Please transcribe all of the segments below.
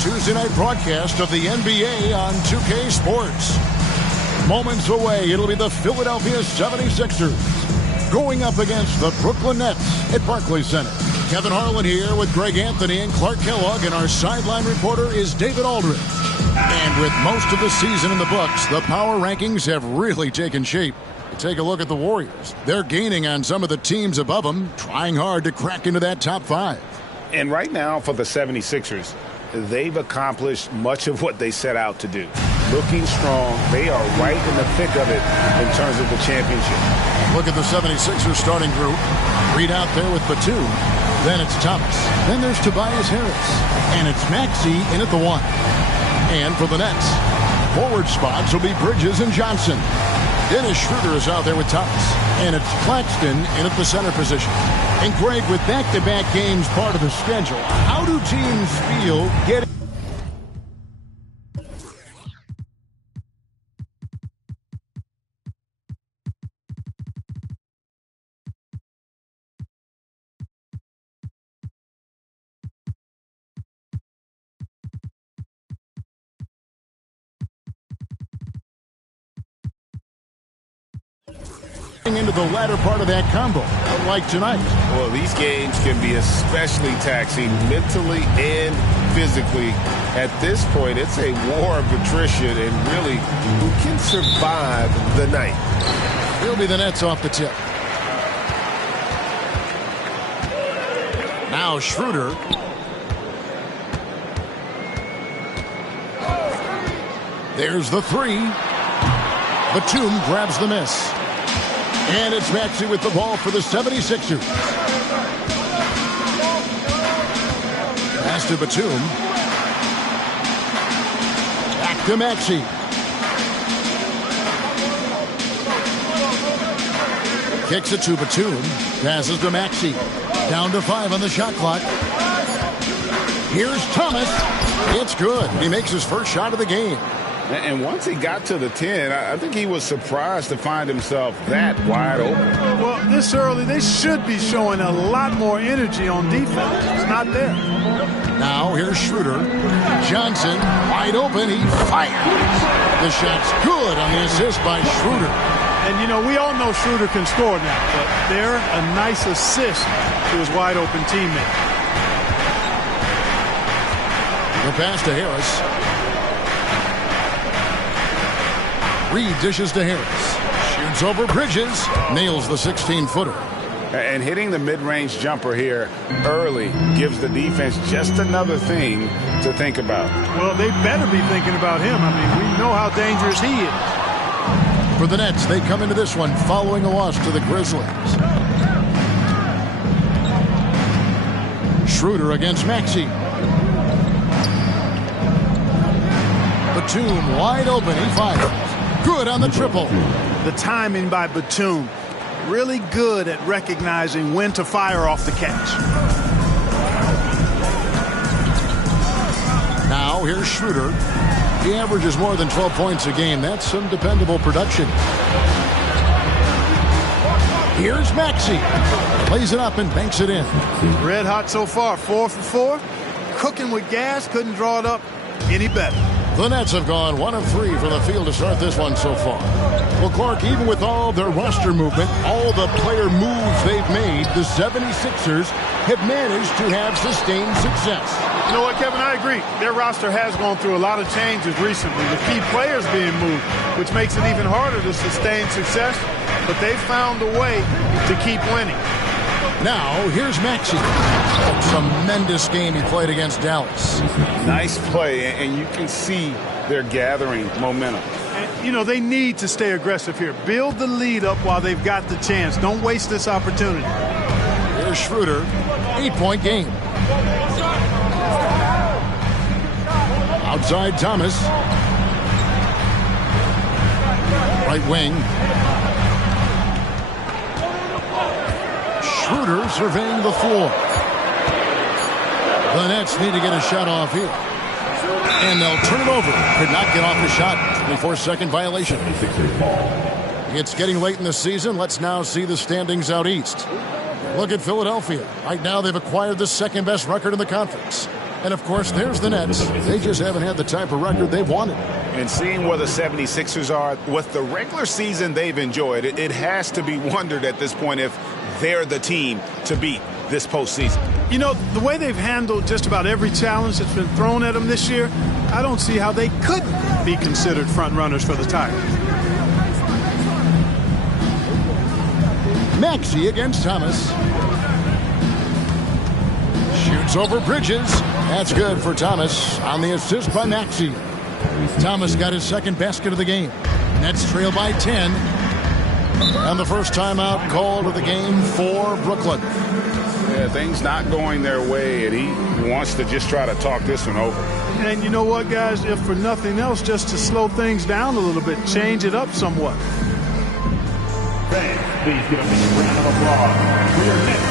Tuesday night broadcast of the NBA on 2K Sports. Moments away, it'll be the Philadelphia 76ers going up against the Brooklyn Nets at Barclays Center. Kevin Harlan here with Greg Anthony and Clark Kellogg, and our sideline reporter is David Aldridge. And with most of the season in the books, the power rankings have really taken shape. Take a look at the Warriors. They're gaining on some of the teams above them, trying hard to crack into that top five. And right now for the 76ers, they've accomplished much of what they set out to do. Looking strong, they are right in the thick of it in terms of the championship. Look at the 76ers starting group. Reed out there with Batum. Then it's Thomas. Then there's Tobias Harris. And it's Maxey in at the one. And for the Nets, forward spots will be Bridges and Johnson. Dennis Schroeder is out there with Thomas. And it's Claxton in at the center position. And Greg, with back-to-back games part of the schedule, how do teams feel getting... into the latter part of that combo, like tonight? Well, these games can be especially taxing mentally and physically. At this point, it's a war of attrition, and really, who can survive the night? It'll be the Nets off the tip. Now Schroeder. There's the three. Batum grabs the miss. And it's Maxey with the ball for the 76ers. Pass to Batum. Back to Maxey. Kicks it to Batum. Passes to Maxey. Down to 5 on the shot clock. Here's Thomas. It's good. He makes his first shot of the game. And once he got to the 10, I think he was surprised to find himself that wide open. Well, this early, they should be showing a lot more energy on defense. It's not there. Now here's Schroeder. Johnson, wide open. He fires. The shot's good on the assist by Schroeder. And, you know, we all know Schroeder can score now, but they're a nice assist to his wide open teammate. The pass to Harris. Reed dishes to Harris. Shoots over Bridges. Nails the 16-footer. And hitting the mid-range jumper here early gives the defense just another thing to think about. Well, they better be thinking about him. I mean, we know how dangerous he is. For the Nets, they come into this one following a loss to the Grizzlies. Schroeder against Maxey. Batum wide open. He fires. Good on the triple. The timing by Batum. Really good at recognizing when to fire off the catch. Now here's Schroeder. He averages more than 12 points a game. That's some dependable production. Here's Maxey. Plays it up and banks it in. Red hot so far. 4 for 4. Cooking with gas. Couldn't draw it up any better. The Nets have gone 1 of 3 from the field to start this one so far. Well, Clark, even with all their roster movement, all the player moves they've made, the 76ers have managed to have sustained success. You know what, Kevin? I agree. Their roster has gone through a lot of changes recently, with key players being moved, which makes it even harder to sustain success. But they've found a way to keep winning. Now, here's Maxey. A tremendous game he played against Dallas. Nice play, and you can see they're gathering momentum. And, you know, they need to stay aggressive here. Build the lead up while they've got the chance. Don't waste this opportunity. Here's Schroeder. 8-point game. Outside Thomas. Right wing. Schroeder surveying the floor. The Nets need to get a shot off here. And they'll turn it over. Could not get off the shot. 24-second violation. It's getting late in the season. Let's now see the standings out east. Look at Philadelphia. Right now they've acquired the second best record in the conference. And, of course, there's the Nets. They just haven't had the type of record they've wanted. And seeing where the 76ers are, with the regular season they've enjoyed, it has to be wondered at this point if they're the team to beat this postseason. You know, the way they've handled just about every challenge that's been thrown at them this year, I don't see how they could be considered front runners for the title. Maxey against Thomas. Shoots over Bridges. That's good for Thomas on the assist by Maxey. Thomas got his second basket of the game. Nets trail by 10. And the first timeout called of the game for Brooklyn. Yeah, things not going their way, and he wants to just try to talk this one over. And you know what, guys? If for nothing else, just to slow things down a little bit, change it up somewhat. Fans, please give a big round of applause for your next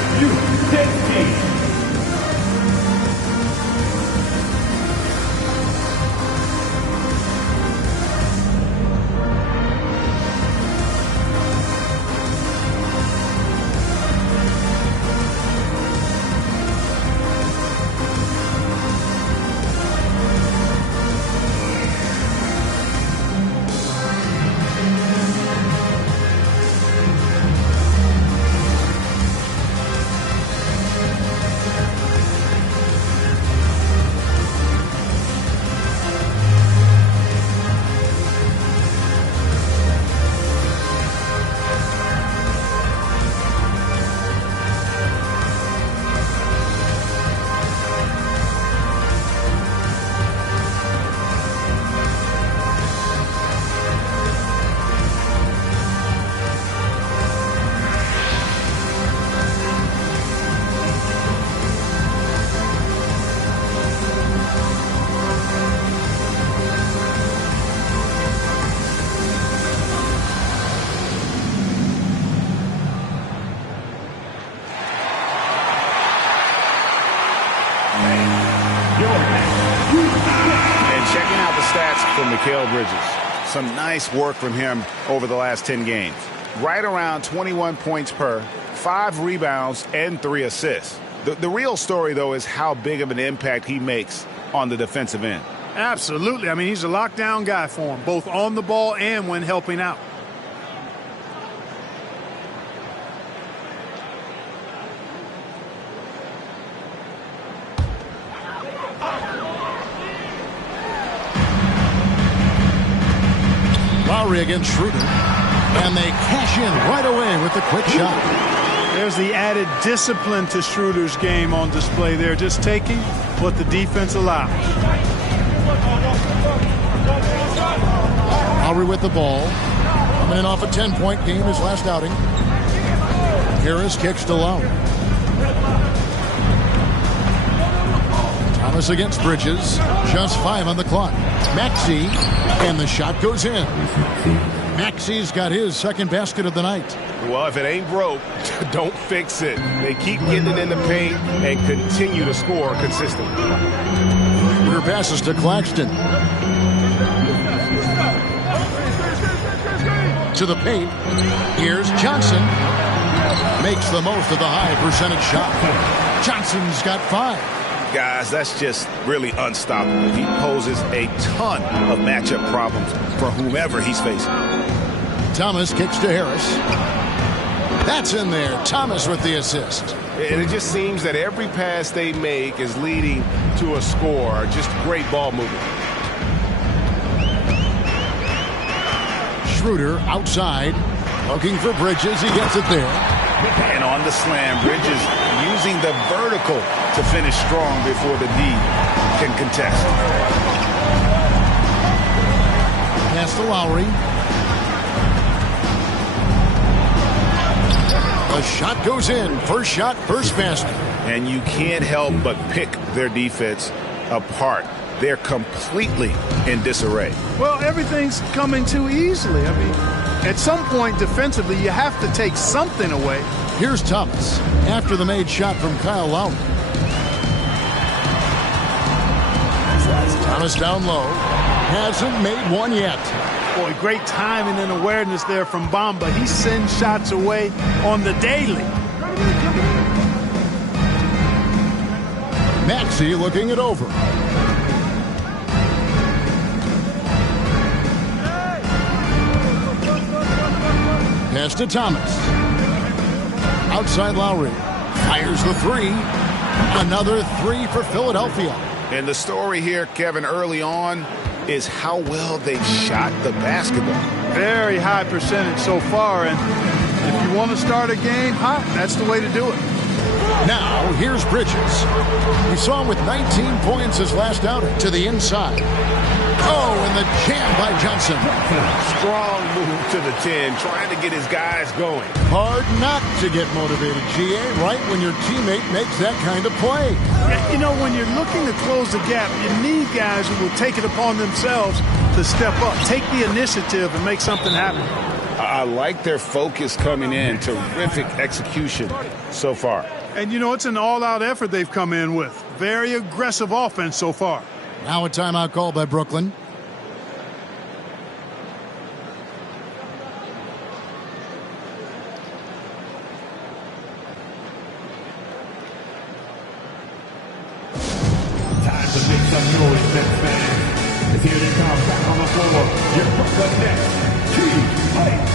U10 team. Mikal Bridges. Some nice work from him over the last 10 games. Right around 21 points per, 5 rebounds, and 3 assists. The real story, though, is how big of an impact he makes on the defensive end. Absolutely. I mean, he's a lockdown guy for him, both on the ball and when helping out. Lowry against Schroeder. And they cash in right away with the quick shot. There's the added discipline to Schroeder's game on display there, just taking what the defense allows. Lowry with the ball. Coming in off a 10-point game his last outing. Harris kicks to Lowry. Thomas against Bridges. Just 5 on the clock. Maxey, and the shot goes in. Maxey's got his second basket of the night. Well, if it ain't broke, don't fix it. They keep getting it in the paint and continue to score consistently. Schroeder passes to Claxton. To the paint. Here's Johnson. Makes the most of the high percentage shot. Johnson's got 5. Guys, that's just really unstoppable. He poses a ton of matchup problems for whomever he's facing. Thomas kicks to Harris. That's in there. Thomas with the assist. And it just seems that every pass they make is leading to a score. Just great ball movement. Schroeder outside. Looking for Bridges. He gets it there. And on the slam, Bridges using the vertical to finish strong before the D can contest. Pass to Lowry. The shot goes in. First shot, first basket. And you can't help but pick their defense apart. They're completely in disarray. Well, everything's coming too easily. I mean, at some point defensively, you have to take something away. Here's Thomas after the made shot from Kyle Lowry. Thomas down low. Hasn't made one yet. Boy, great timing and awareness there from Bamba. He sends shots away on the daily. Maxey looking it over. Pass to Thomas. Outside Lowry. Fires the three. Another three for Philadelphia. And the story here, Kevin, early on is how well they've shot the basketball. Very high percentage so far, and if you want to start a game hot, that's the way to do it. Now, here's Bridges. We saw him with 19 points his last outing to the inside. Oh, and the jam by Johnson. Strong move to the 10, trying to get his guys going. Hard not to get motivated, GA, right when your teammate makes that kind of play. Yeah, you know, when you're looking to close the gap, you need guys who will take it upon themselves to step up, take the initiative, and make something happen. I like their focus coming in. Terrific execution so far. And, you know, it's an all-out effort they've come in with. Very aggressive offense so far. Now a timeout called by Brooklyn. Time to make some noise, Nets fans. As here they come back on the floor. Your Brooklyn Nets, Key Mike.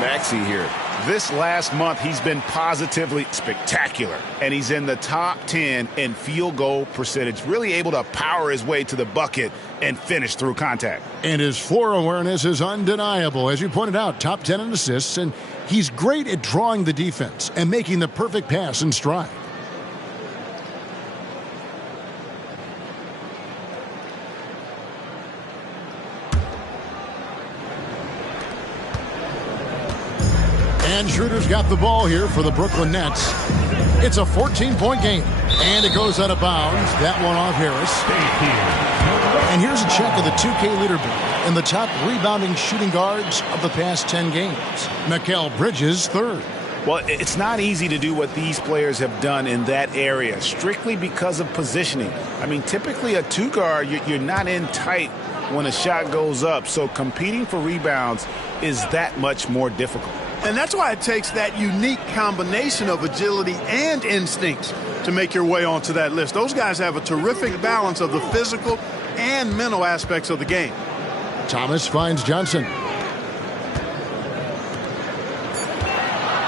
Maxey here. This last month, he's been positively spectacular, and he's in the top 10 in field goal percentage, really able to power his way to the bucket and finish through contact. And his floor awareness is undeniable. As you pointed out, top 10 in assists, and he's great at drawing the defense and making the perfect pass in stride. And Schroeder's got the ball here for the Brooklyn Nets. It's a 14-point game. And it goes out of bounds. That one off Harris. And here's a check of the 2K leaderboard and the top rebounding shooting guards of the past 10 games. Mikal Bridges, third. Well, it's not easy to do what these players have done in that area, strictly because of positioning. I mean, typically a two-guard, you're not in tight when a shot goes up. So competing for rebounds is that much more difficult. And that's why it takes that unique combination of agility and instincts to make your way onto that list. Those guys have a terrific balance of the physical and mental aspects of the game. Thomas finds Johnson.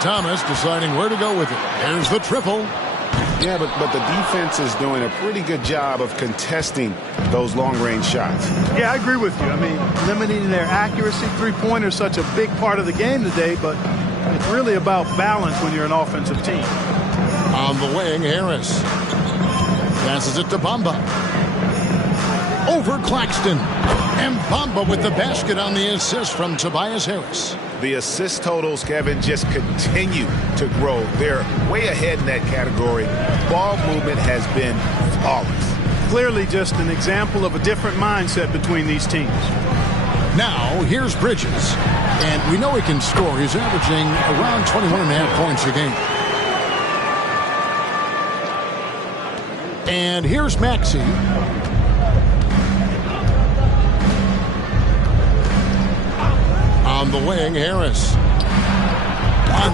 Thomas deciding where to go with it. There's the triple. Yeah, but the defense is doing a pretty good job of contesting those long-range shots. Yeah, I agree with you. I mean, limiting their accuracy, three-pointer is such a big part of the game today, but it's really about balance when you're an offensive team. On the wing, Harris. Passes it to Bamba. Over Claxton. And Bamba with the basket on the assist from Tobias Harris. The assist totals, Kevin, just continue to grow. They're way ahead in that category. Ball movement has been flawless. Clearly just an example of a different mindset between these teams. Now, here's Bridges. And we know he can score. He's averaging around 21.5 points a game. And here's Maxey. On the wing, Harris.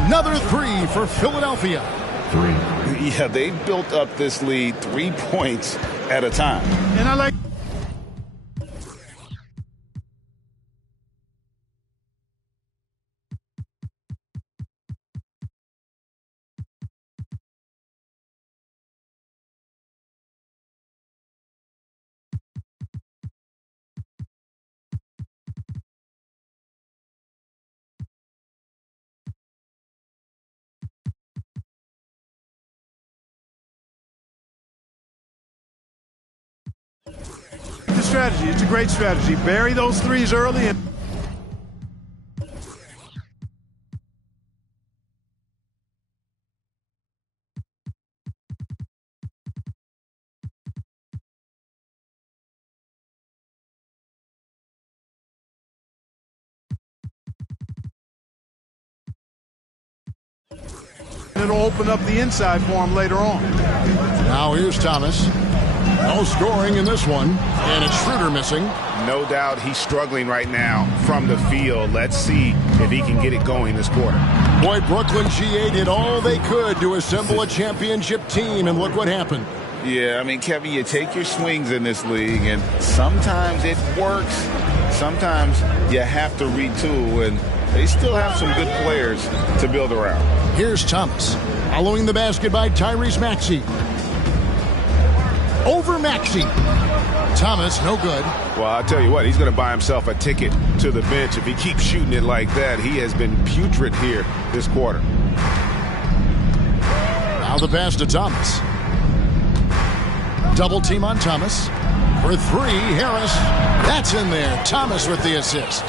Another three for Philadelphia. Yeah, they built up this lead 3 points at a time. And I like the strategy. It's a great strategy. Bury those threes early and it'll open up the inside for him later on. Now here's Thomas. No scoring in this one, and it's Schroeder missing. No doubt he's struggling right now from the field. Let's see if he can get it going this quarter. Boy, Brooklyn GA did all they could to assemble a championship team, and look what happened. Yeah, I mean, Kevin, you take your swings in this league, and sometimes it works. Sometimes you have to retool, and they still have some good players to build around. Here's Thomas. Following the basket by Tyrese Maxey. Over Maxey. Thomas, no good. Well, I'll tell you what, he's going to buy himself a ticket to the bench. If he keeps shooting it like that, he has been putrid here this quarter. Now the pass to Thomas. Double team on Thomas. For three, Harris. That's in there. Thomas with the assist.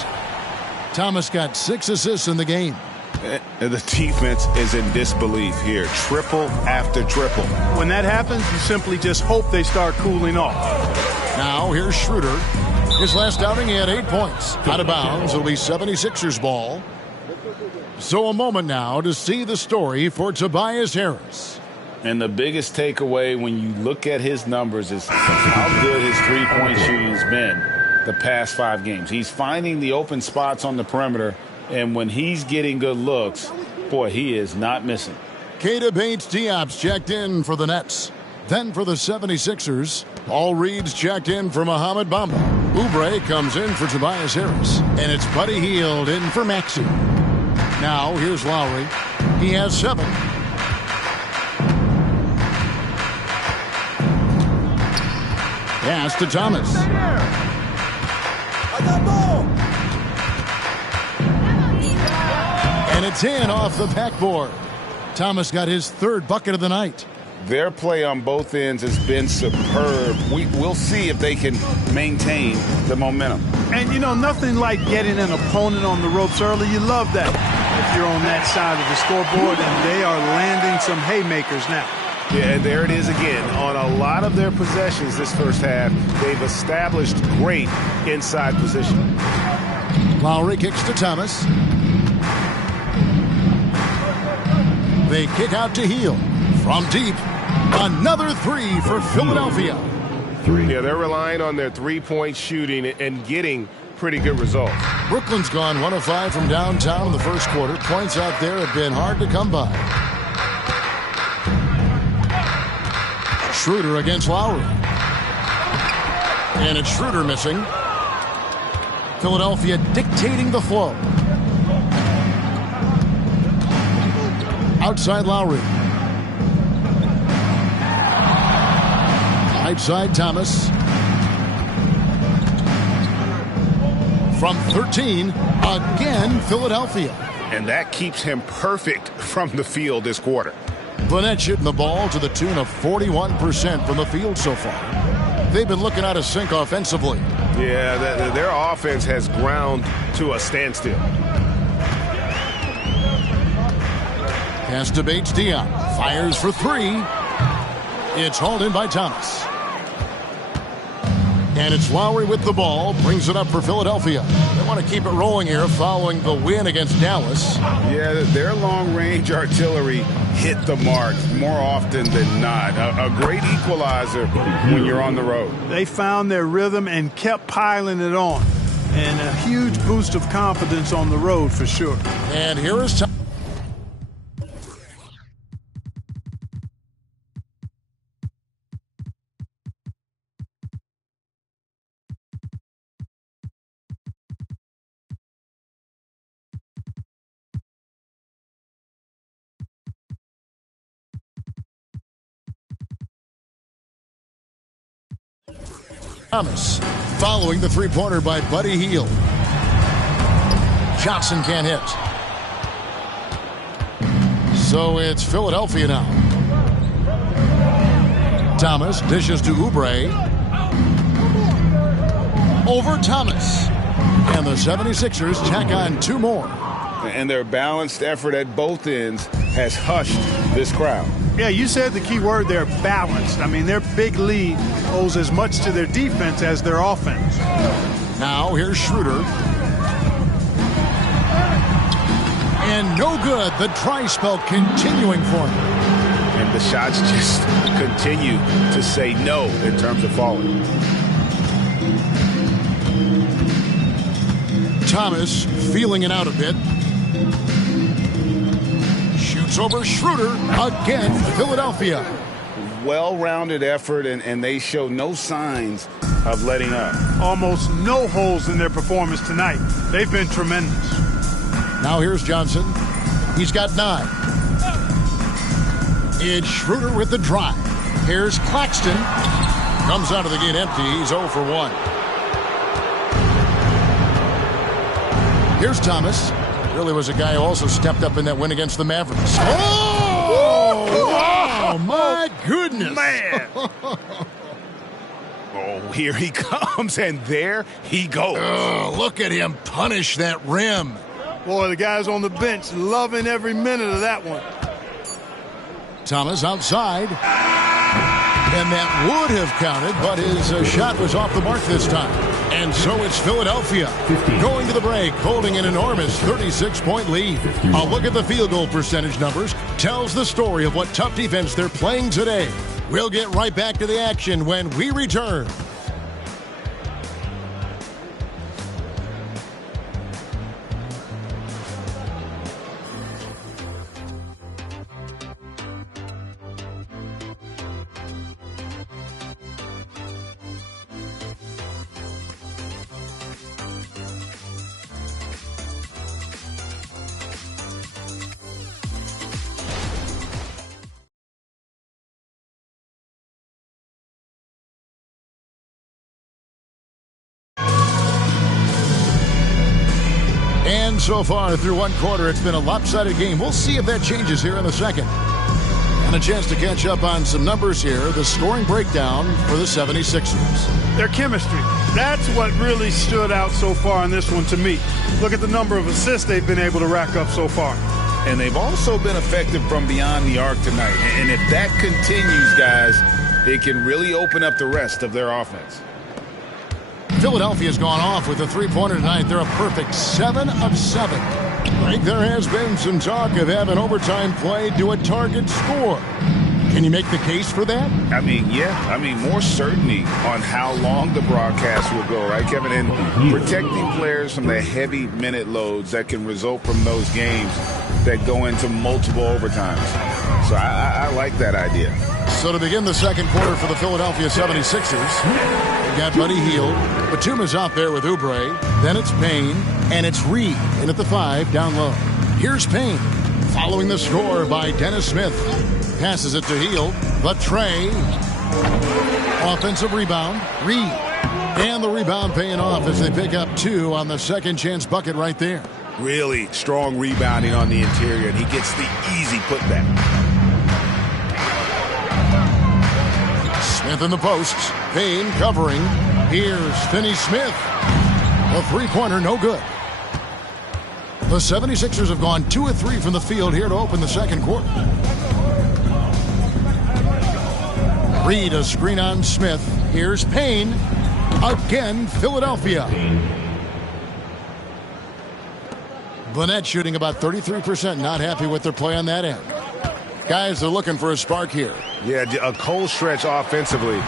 Thomas got 6 assists in the game. And the defense is in disbelief here. Triple after triple. When that happens, you simply just hope they start cooling off. Now here's Schroeder. His last outing, he had 8 points. Out of bounds, it'll be 76ers ball. So a moment now to see the story for Tobias Harris. And the biggest takeaway when you look at his numbers is how good his three-point shooting has been the past 5 games. He's finding the open spots on the perimeter, and when he's getting good looks, boy, he is not missing. Keita Bates-Diop's checked in for the Nets. Then for the 76ers, Paul Reed's checked in for Mohamed Bamba. Oubre comes in for Tobias Harris. And it's Buddy Hield in for Maxey. Now here's Lowry. He has 7. Pass to Thomas. And it's in off the backboard. Thomas got his 3rd bucket of the night. Their play on both ends has been superb. We'll see if they can maintain the momentum. And, you know, nothing like getting an opponent on the ropes early. You love that if you're on that side of the scoreboard, and they are landing some haymakers now. Yeah, there it is again. On a lot of their possessions this first half, they've established great inside position. Lowry kicks to Thomas. They kick out to Hield. From deep, another 3 for Philadelphia. Yeah, they're relying on their three-point shooting and getting pretty good results. Brooklyn's gone 1 of 5 from downtown in the first quarter. Points out there have been hard to come by. Schroeder against Lowry. And it's Schroeder missing. Philadelphia dictating the flow. Outside Lowry. Right side Thomas. From 13, again Philadelphia. And that keeps him perfect from the field this quarter. The Nets shooting the ball to the tune of 41% from the field so far. They've been looking out of sync offensively. Yeah, their offense has ground to a standstill. Pass to Bates-Diop. Fires for 3. It's hauled in by Thomas. And it's Lowry with the ball. Brings it up for Philadelphia. They want to keep it rolling here following the win against Dallas. Yeah, their long-range artillery hit the mark more often than not. A great equalizer when you're on the road. They found their rhythm and kept piling it on. And a huge boost of confidence on the road for sure. And here is Thomas. Thomas following the three-pointer by Buddy Hield. Johnson can't hit. So it's Philadelphia now. Thomas dishes to Oubre. Over Thomas. And the 76ers tack on 2 more. And their balanced effort at both ends has hushed this crowd. Yeah, you said the key word there, balanced. I mean, their big lead owes as much to their defense as their offense. Now here's Schroeder. And no good. The dry spell continuing for him. And the shots just continue to say no in terms of falling. Thomas feeling it out a bit. Shoots over Schroeder. Again, Philadelphia. Well-rounded effort, and they show no signs of letting up. Almost no holes in their performance tonight. They've been tremendous. Now here's Johnson. He's got 9. It's Schroeder with the drive. Here's Claxton. Comes out of the gate empty. He's 0 for 1. Here's Thomas. Really was a guy who also stepped up in that win against the Mavericks. Oh my goodness. Man. Oh, here he comes, and there he goes. Oh, look at him punish that rim. Boy, the guys on the bench loving every minute of that one. Thomas outside. And that would have counted, but his shot was off the mark this time. And so it's Philadelphia going to the break, holding an enormous 36-point lead. A look at the field goal percentage numbers tells the story of what tough defense they're playing today. We'll get right back to the action when we return. And so far through one quarter, it's been a lopsided game. We'll see if that changes here in the second. And a chance to catch up on some numbers here. The scoring breakdown for the 76ers. Their chemistry. That's what really stood out so far in this one to me. Look at the number of assists they've been able to rack up so far. And they've also been effective from beyond the arc tonight. And if that continues, guys, it can really open up the rest of their offense. Philadelphia's gone off with a three-pointer tonight. They're a perfect 7 of 7. I think there has been some talk of having overtime played to a target score. Can you make the case for that? I mean, yeah. I mean, more certainty on how long the broadcast will go, right, Kevin? And protecting players from the heavy minute loads that can result from those games that go into multiple overtimes. So I like that idea. So to begin the second quarter for the Philadelphia 76ers, they've got Buddy Hield. Batuma's out there with Oubre. Then it's Payne. And it's Reed in at the 5 down low. Here's Payne following the score by Dennis Smith. Passes it to Hield. But Trey. Offensive rebound. Reed. And the rebound paying off as they pick up 2 on the second chance bucket right there. Really strong rebounding on the interior, and he gets the easy putback. Smith in the posts. Payne covering. Here's Finney-Smith. A three-pointer, no good. The 76ers have gone 2 of 3 from the field here to open the second quarter. Reed a screen on Smith. Here's Payne. Again, Philadelphia. Burnett shooting about 33%. Not happy with their play on that end. Guys are looking for a spark here. Yeah, a cold stretch offensively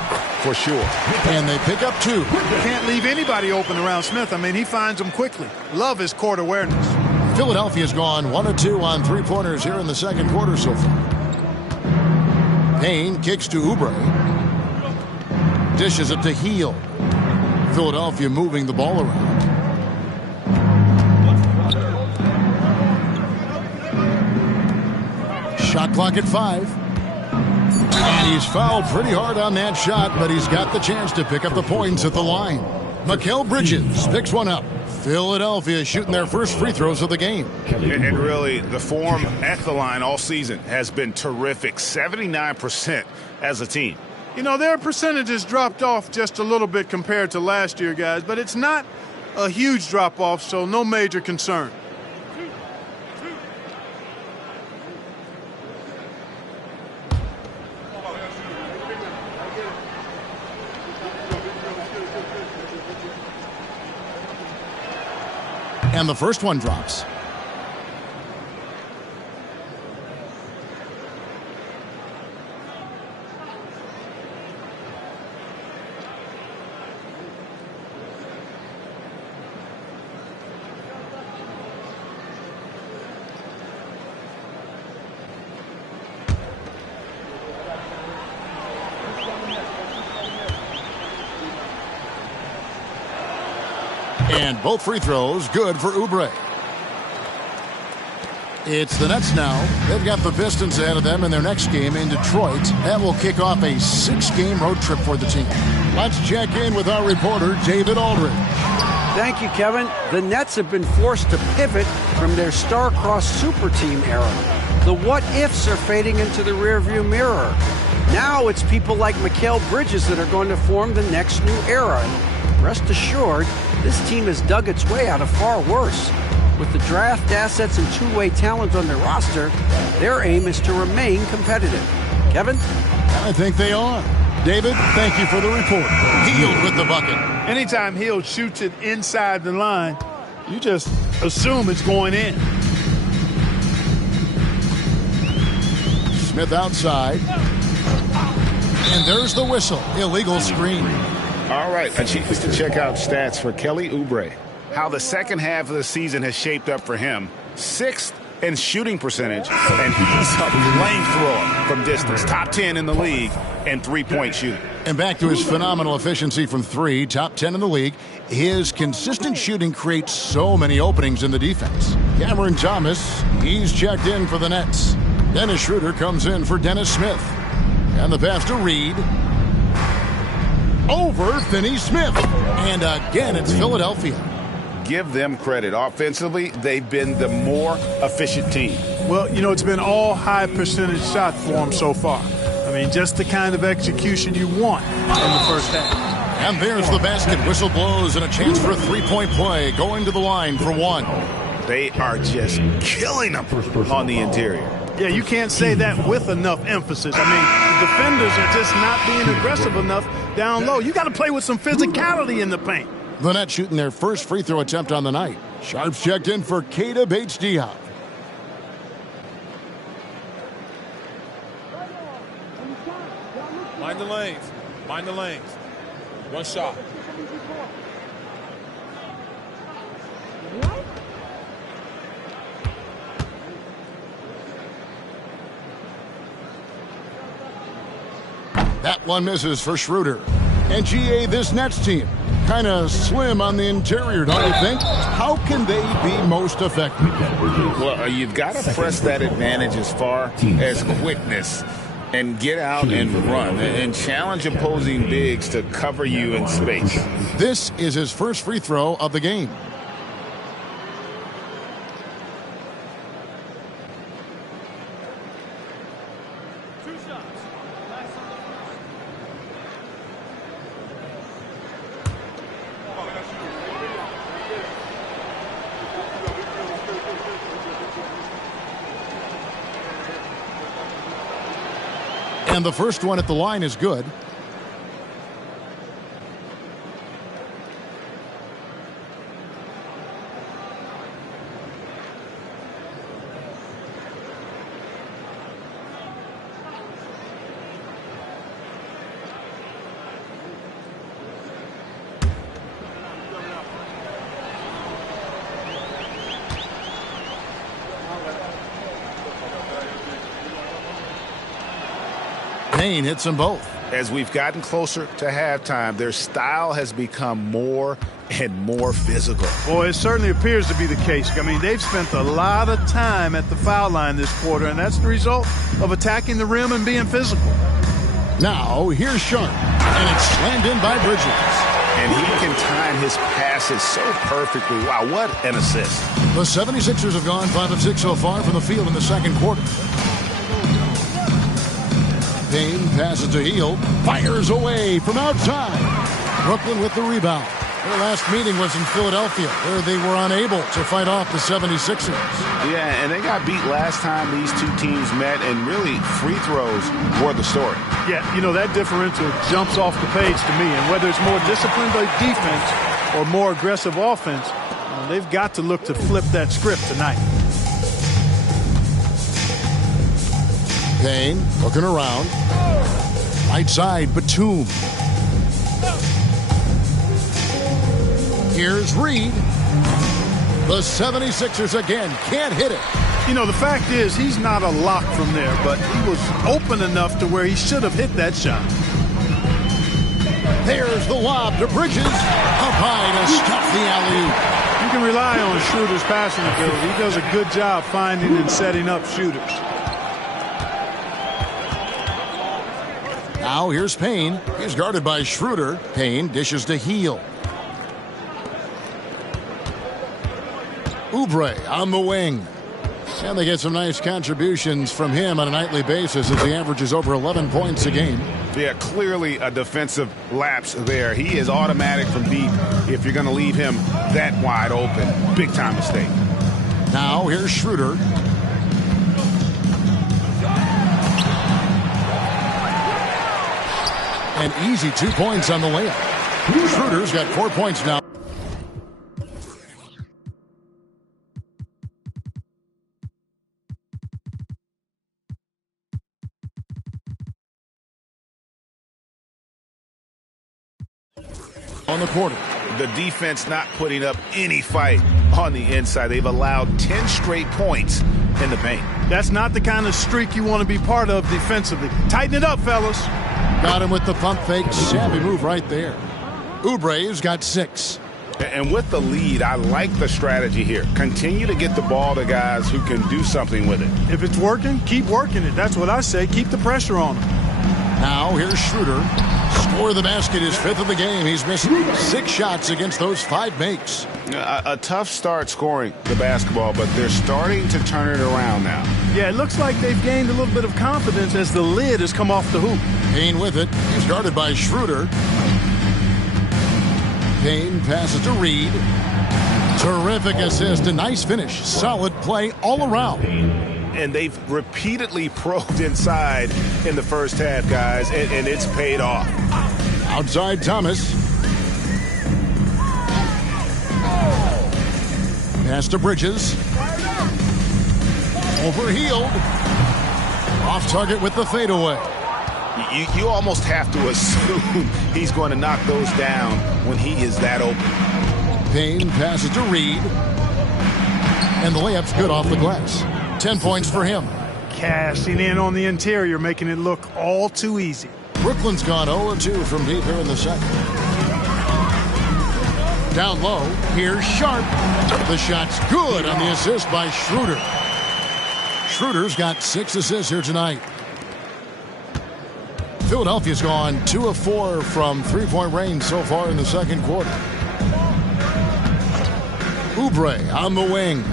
for sure. And they pick up 2. Can't leave anybody open around Smith. I mean, he finds them quickly. Love his court awareness. Philadelphia's gone 1 of 2 on three-pointers here in the second quarter so far. Payne kicks to Oubre. Dishes it to Hield. Philadelphia moving the ball around. Shot clock at 5. And he's fouled pretty hard on that shot, but he's got the chance to pick up the points at the line. Mikal Bridges picks one up. Philadelphia shooting their first free throws of the game. And really, the form at the line all season has been terrific. 79% as a team. You know, their percentages dropped off just a little bit compared to last year, guys, but it's not a huge drop-off, so no major concern. And the first one drops. And both free throws good for Oubre. It's the Nets now. They've got the Pistons ahead of them in their next game in Detroit. That will kick off a 6-game road trip for the team. Let's check in with our reporter, David Aldridge. Thank you, Kevin. The Nets have been forced to pivot from their star-crossed super team era. The what-ifs are fading into the rearview mirror. Now it's people like Mikal Bridges that are going to form the next new era. Rest assured, this team has dug its way out of far worse. With the draft assets and two-way talent on their roster, their aim is to remain competitive. Kevin? I think they are. David, thank you for the report. Hield with the bucket. Anytime Hield shoots it inside the line, you just assume it's going in. Smith outside. And there's the whistle. Illegal screen. All right, a chance to check out stats for Kelly Oubre. How the second half of the season has shaped up for him. 6th in shooting percentage, and he's a flamethrower from distance. Top 10 in the league in three-point shooting. And back to his phenomenal efficiency from three, top 10 in the league. His consistent shooting creates so many openings in the defense. Cameron Thomas, he's checked in for the Nets. Dennis Schroeder comes in for Dennis Smith. And the pass to Reed. Over Finney-Smith. And again, it's Philadelphia. Give them credit. Offensively, they've been the more efficient team. Well, you know, it's been all high percentage shot for them so far. I mean, just the kind of execution you want in the first half. And there's the basket. Whistle blows and a chance for a three-point play. Going to the line for one. They are just killing them on the interior. Yeah, you can't say that with enough emphasis. I mean, the defenders are just not being aggressive enough down low. You got to play with some physicality in the paint. The Nets shooting their first free throw attempt on the night. Sharps checked in for Keita Bates-Diop. Mind the lanes. Mind the lanes. One shot. That one misses for Schroeder. And GA, this Nets team, kind of slim on the interior, don't you think? How can they be most effective? Well, you've got to press that advantage as far as quickness and get out and run and challenge opposing bigs to cover you in space. This is his first free throw of the game. And the first one at the line is good. Payne hits them both. As we've gotten closer to halftime, their style has become more and more physical. Boy, it certainly appears to be the case. I mean, they've spent a lot of time at the foul line this quarter, and that's the result of attacking the rim and being physical. Now, here's Sharp, and it's slammed in by Bridges. And he can time his passes so perfectly. Wow, what an assist. The 76ers have gone 5 of 6 so far from the field in the second quarter. Payne passes to Hield, fires away from outside. Brooklyn with the rebound. Their last meeting was in Philadelphia, where they were unable to fight off the 76ers. Yeah, and they got beat last time these two teams met, and really free throws were the story. Yeah, you know, that differential jumps off the page to me. And whether it's more disciplined defense or more aggressive offense, they've got to look to flip that script tonight. Payne looking around. Right side, Batum. Here's Reed. The 76ers again can't hit it. You know, the fact is he's not a lock from there, but he was open enough to where he should have hit that shot. There's the lob to Bridges. Up high to stop the alley-oop. You can rely on Schroeder's passing ability. He does a good job finding and setting up shooters. Now here's Payne. He's guarded by Schroeder. Payne dishes to Hield. Oubre on the wing. And they get some nice contributions from him on a nightly basis as he averages over 11 points a game. Yeah, clearly a defensive lapse there. He is automatic from deep if you're going to leave him that wide open. Big time mistake. Now here's Schroeder. An easy 2 points on the layup. Schroeder's got 4 points now. On the quarter. The defense not putting up any fight on the inside. They've allowed 10 straight points in the paint. That's not the kind of streak you want to be part of defensively. Tighten it up, fellas. Got him with the pump fake. Savvy move right there. Oubre's got 6. And with the lead, I like the strategy here. Continue to get the ball to guys who can do something with it. If it's working, keep working it. That's what I say. Keep the pressure on them. Now here's Schroeder. Score of the basket is 5th of the game. He's missed 6 shots against those 5 makes. A tough start scoring the basketball, but they're starting to turn it around now. Yeah, it looks like they've gained a little bit of confidence as the lid has come off the hoop. Payne with it. He's guarded by Schroeder. Payne passes to Reed. Terrific assist. A nice finish. Solid play all around. And they've repeatedly probed inside in the first half, guys, and it's paid off. Outside Thomas. Pass to Bridges. Over Hield. Off target with the fadeaway. You almost have to assume he's going to knock those down when he is that open. Payne passes to Reed. And the layup's good off the glass. 10 points for him. Cashing in on the interior, making it look all too easy. Brooklyn's gone 0-2 from deep here in the second. Down low, here's Sharp. The shot's good on the assist by Schroeder. Schroeder's got 6 assists here tonight. Philadelphia's gone 2 of 4 from three-point range so far in the second quarter. Oubre on the wing.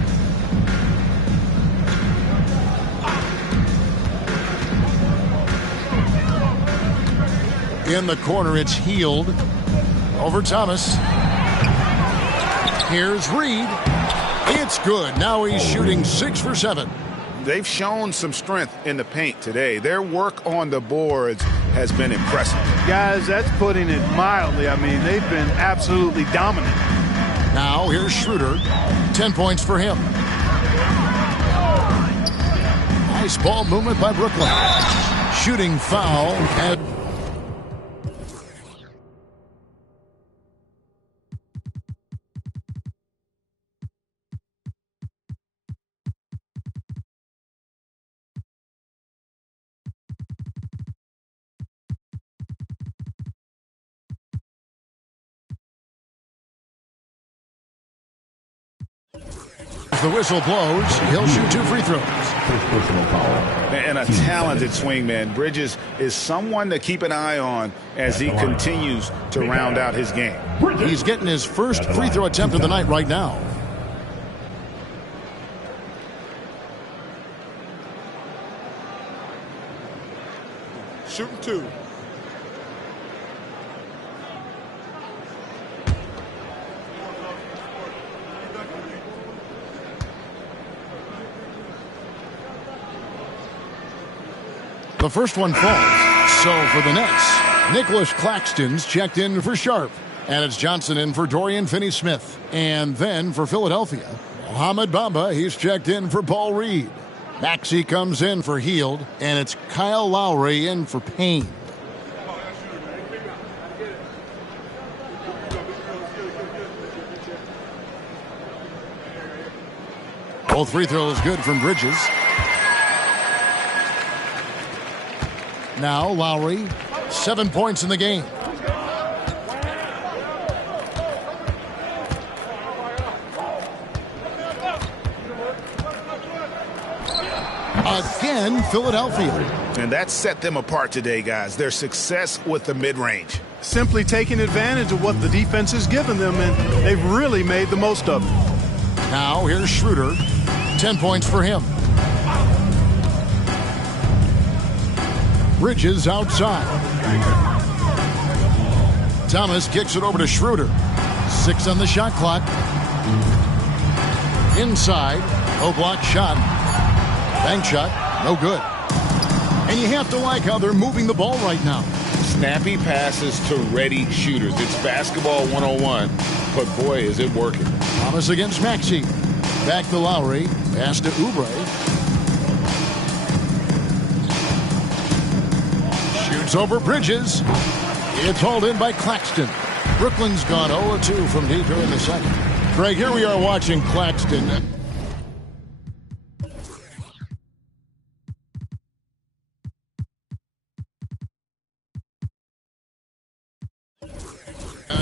In the corner, it's Hield. Over Thomas. Here's Reed. It's good. Now he's shooting 6 for 7. They've shown some strength in the paint today. Their work on the boards has been impressive. Guys, that's putting it mildly. I mean, they've been absolutely dominant. Now here's Schroeder. 10 points for him. Nice ball movement by Brooklyn. Shooting foul. And The whistle blows. He'll shoot 2 free throws. And a talented swing, man. Bridges is someone to keep an eye on as he continues to round out his game. He's getting his first free throw attempt of the night right now. Shooting 2. The first one falls. So for the Nets, Nicholas Claxton's checked in for Sharp. And it's Johnson in for Dorian Finney-Smith. And then for Philadelphia, Mohamed Bamba, he's checked in for Paul Reed. Maxey comes in for Hield. And it's Kyle Lowry in for Payne. Both free throws good from Bridges. Now Lowry, 7 points in the game. Again, Philadelphia. And that set them apart today, guys. Their success with the mid-range. Simply taking advantage of what the defense has given them, and they've really made the most of it. Now here's Schroeder. 10 points for him. Bridges outside. Thomas kicks it over to Schroeder. 6 on the shot clock. Inside. No block shot. Bank shot. No good. And you have to like how they're moving the ball right now. Snappy passes to ready shooters. It's basketball 101, but boy, is it working. Thomas against Maxey. Back to Lowry. Pass to Oubre. Shoots over Bridges. It's hauled in by Claxton. Brooklyn's gone 0-2 from deep here in the second. Greg, here we are watching Claxton.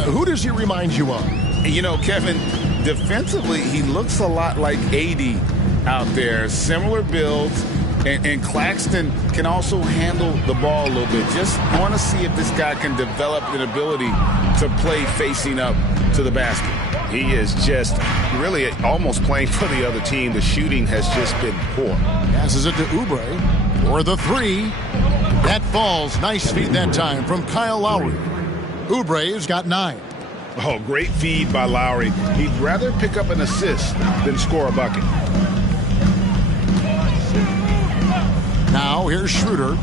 Who does he remind you of? You know, Kevin, defensively, he looks a lot like AD out there. Similar builds, and Claxton can also handle the ball a little bit. Just want to see if this guy can develop an ability to play facing up to the basket. He is just really almost playing for the other team. The shooting has just been poor. Passes it to Oubre for the 3. That falls. Nice feed that time from Kyle Lowry. Oubre's got 9. Oh, great feed by Lowry. He'd rather pick up an assist than score a bucket. Now here's Schroeder.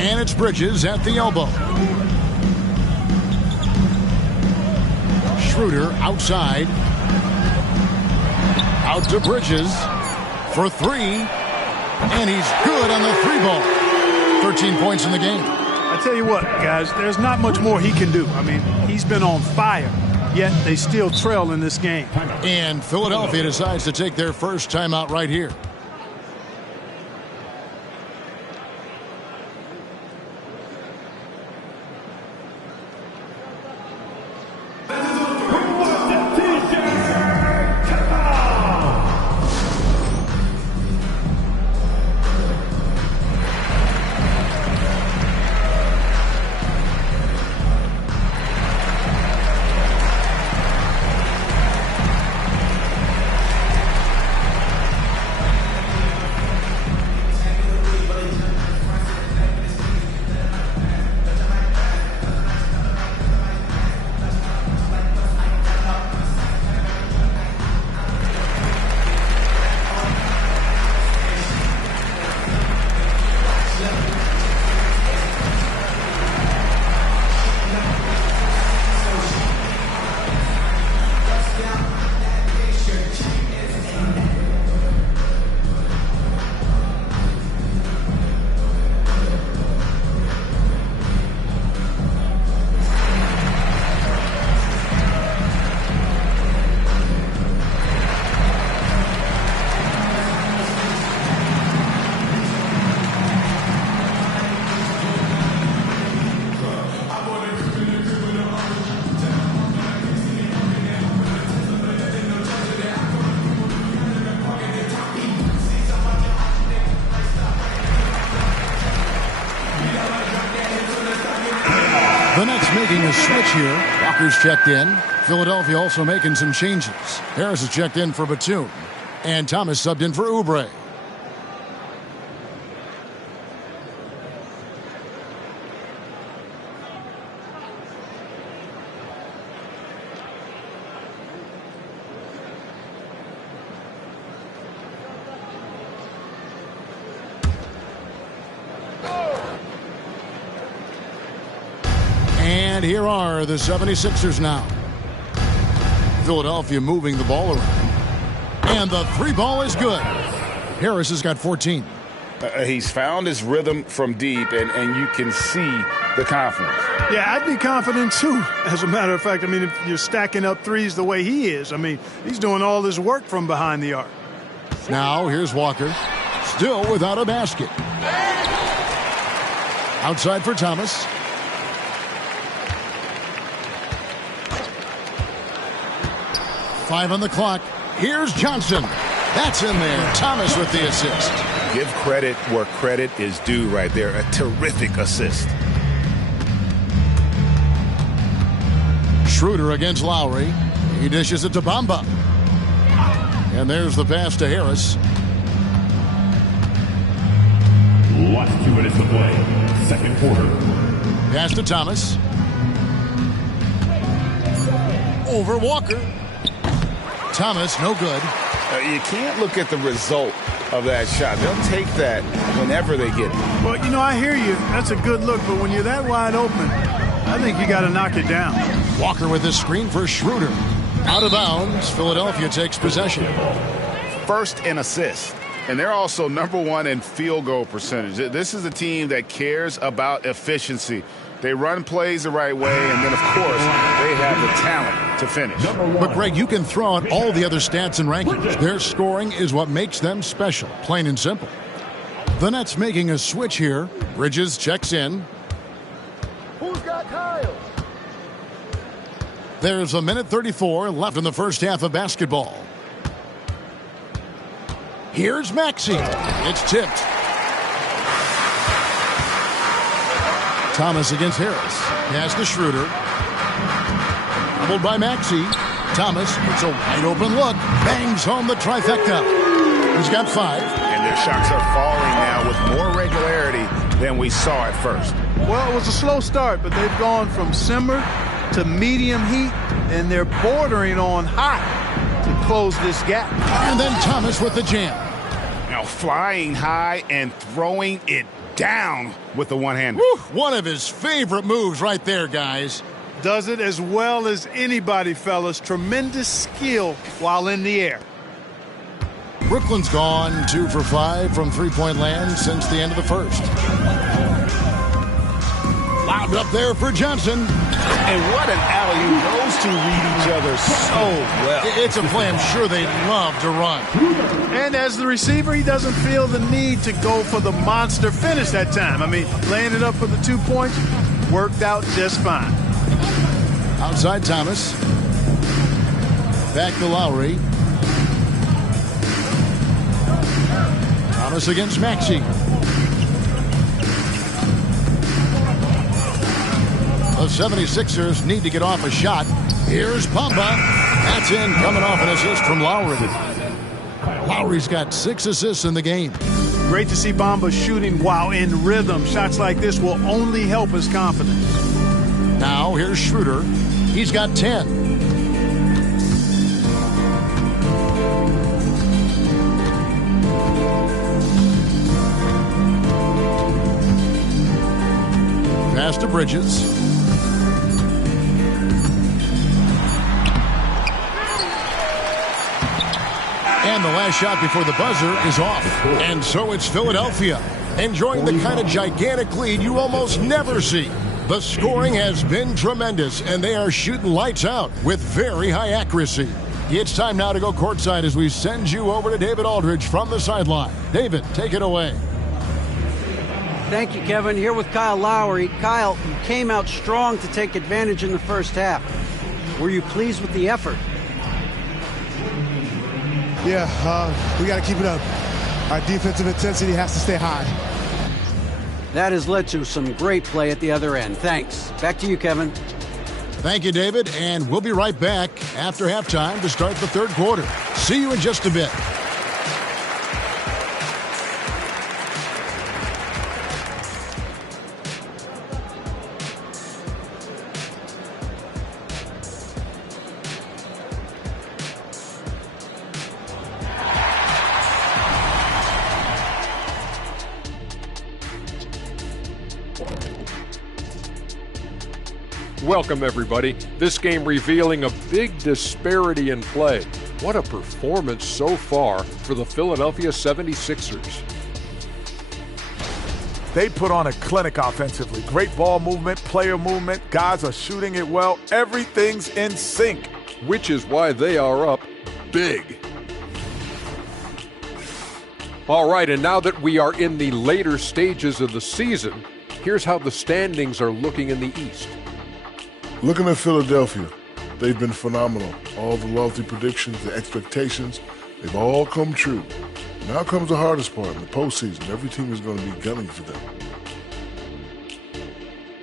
And it's Bridges at the elbow. Schroeder outside. Out to Bridges for 3. And he's good on the 3 ball. 13 points in the game. I tell you what, guys, there's not much more he can do. I mean, he's been on fire, yet they still trail in this game. And Philadelphia decides to take their first timeout right here. The Nets making a switch here. Walker's checked in. Philadelphia also making some changes. Harris is checked in for Batum. And Thomas subbed in for Oubre. And here are the 76ers now. Philadelphia moving the ball around. And the three ball is good. Harris has got 14. He's found his rhythm from deep, and you can see the confidence. Yeah, I'd be confident too. As a matter of fact, I mean, if you're stacking up threes the way he is, I mean, he's doing all this work from behind the arc. Now here's Walker. Still without a basket. Outside for Thomas. Five on the clock. Here's Johnson. That's in there. Thomas with the assist. Give credit where credit is due right there. A terrific assist. Schroeder against Lowry. He dishes it to Bamba. And there's the pass to Harris. Last 2 minutes to play. Second quarter. Pass to Thomas. Over Walker. Thomas, no good. You can't look at the result of that shot. They'll take that whenever they get it. Well, you know, I hear you. That's a good look, but when you're that wide open, I think you got to knock it down. Walker with the screen for Schroeder. Out of bounds. Philadelphia takes possession. First in assists. And they're also #1 in field goal percentage. This is a team that cares about efficiency. They run plays the right way, and then, of course, they have the talent to finish. But, Greg, you can throw out all the other stats and rankings. Their scoring is what makes them special, plain and simple. The Nets making a switch here. Bridges checks in. Who's got Kyle? There's 1:34 left in the first half of basketball. Here's Maxey. It's tipped. Thomas against Harris. Pass to Schroeder. Doubled by Maxey. Thomas gets a wide open look. Bangs home the trifecta. He's got 5. And their shots are falling now with more regularity than we saw at first. Well, it was a slow start, but they've gone from simmer to medium heat, and they're bordering on hot to close this gap. And then Thomas with the jam. Now flying high and throwing it down with the one-hander. One of his favorite moves right there, guys. Does it as well as anybody, fellas. Tremendous skill while in the air. Brooklyn's gone 2 for 5 from three-point land since the end of the first. Lobbed up there for Johnson. And what an alley-oop. Those two read each other so well. It's a play I'm sure they love to run. And as the receiver, he doesn't feel the need to go for the monster finish that time. I mean, laying it up for the 2 points worked out just fine. Outside Thomas. Back to Lowry. Thomas against Maxey. The 76ers need to get off a shot. Here's Bamba. That's in, coming off an assist from Lowry. Lowry's got 6 assists in the game. Great to see Bamba shooting while in rhythm. Shots like this will only help his confidence. Now here's Schroeder. He's got 10. Pass to Bridges. And the last shot before the buzzer is off. And so it's Philadelphia, enjoying the kind of gigantic lead you almost never see. The scoring has been tremendous, and they are shooting lights out with very high accuracy. It's time now to go courtside as we send you over to David Aldridge from the sideline. David, take it away. Thank you, Kevin. Here with Kyle Lowry. Kyle, you came out strong to take advantage in the first half. Were you pleased with the effort? Yeah, we got to keep it up. Our defensive intensity has to stay high. That has led to some great play at the other end. Thanks. Back to you, Kevin. Thank you, David, and we'll be right back after halftime to start the third quarter. See you in just a bit. Welcome, everybody. This game revealing a big disparity in play. What a performance so far for the Philadelphia 76ers. They put on a clinic offensively. Great ball movement, player movement. Guys are shooting it well. Everything's in sync. Which is why they are up big. All right, and now that we are in the later stages of the season, here's how the standings are looking in the East. Looking at Philadelphia, they've been phenomenal. All the lofty predictions, the expectations, they've all come true. Now comes the hardest part, in the postseason. Every team is going to be gunning for them.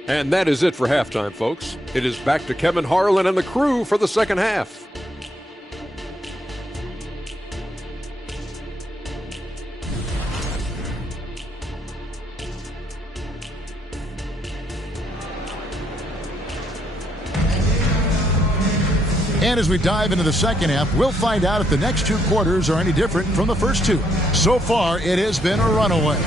And that is it for halftime, folks. It is back to Kevin Harlan and the crew for the second half. And as we dive into the second half, we'll find out if the next two quarters are any different from the first two. So far, it has been a runaway.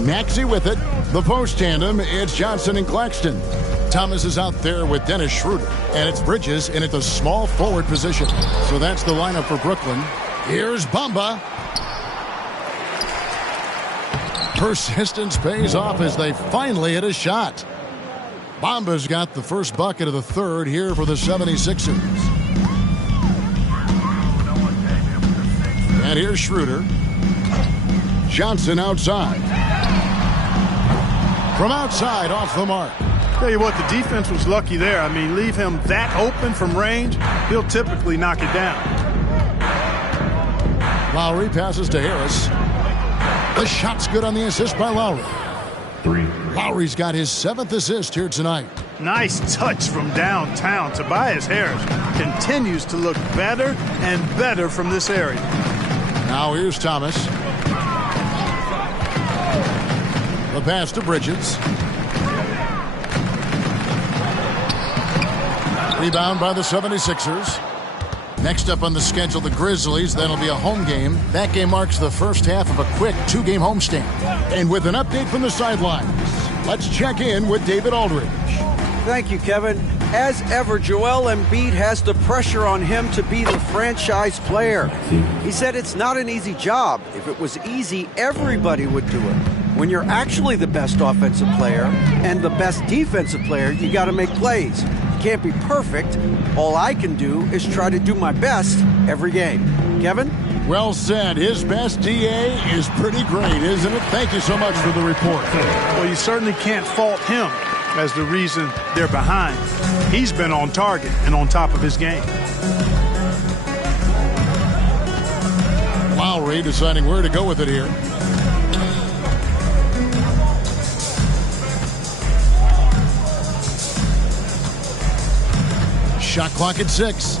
Maxey with it. The post tandem, it's Johnson and Claxton. Thomas is out there with Dennis Schroeder. And it's Bridges in at the small forward position. So that's the lineup for Brooklyn. Here's Bamba. Persistence pays off as they finally hit a shot. Bamba's got the first bucket of the third here for the 76ers. And here's Schroeder. Johnson outside. From outside, off the mark. Tell you what, the defense was lucky there. I mean, leave him that open from range, he'll typically knock it down. Lowry passes to Harris. The shot's good on the assist by Lowry. Lowry's got his 7th assist here tonight. Nice touch from downtown. Tobias Harris continues to look better and better from this area. Now here's Thomas. The pass to Bridges. Rebound by the 76ers. Next up on the schedule, the Grizzlies. That'll be a home game. That game marks the first half of a quick 2-game homestand. And with an update from the sidelines, let's check in with David Aldridge. Thank you, Kevin. As ever, Joel Embiid has the pressure on him to be the franchise player. He said it's not an easy job. If it was easy, everybody would do it. When you're actually the best offensive player and the best defensive player, you got to make plays. Can't be perfect. All I can do is try to do my best every game. Kevin? Well said. His best DA is pretty great, isn't it? Thank you so much for the report. Well, you certainly can't fault him as the reason they're behind. He's been on target and on top of his game. Lowry deciding where to go with it here. Shot clock at 6.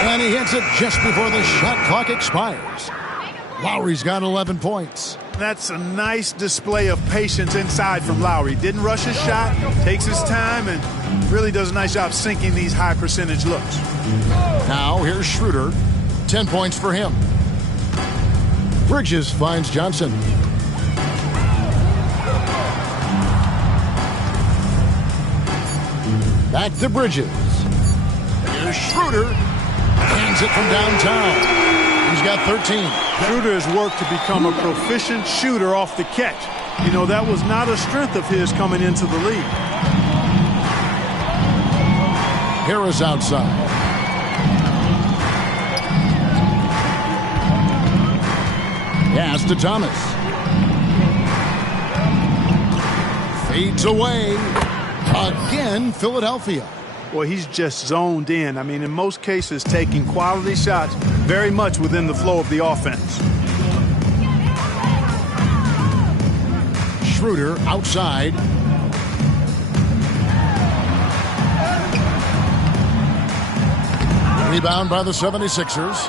And he hits it just before the shot clock expires. Lowry's got 11 points. That's a nice display of patience inside from Lowry. Didn't rush his shot, takes his time, and really does a nice job sinking these high percentage looks. Now here's Schroeder. 10 points for him. Bridges finds Johnson. Back to Bridges. Here's Schroeder. Hands it from downtown. He's got 13. Schroeder has worked to become a proficient shooter off the catch. You know, that was not a strength of his coming into the league. Harris outside. Pass to Thomas. Fades away. Again, Philadelphia. Well, he's just zoned in. I mean, in most cases, taking quality shots very much within the flow of the offense. Schroeder outside. Rebound by the 76ers.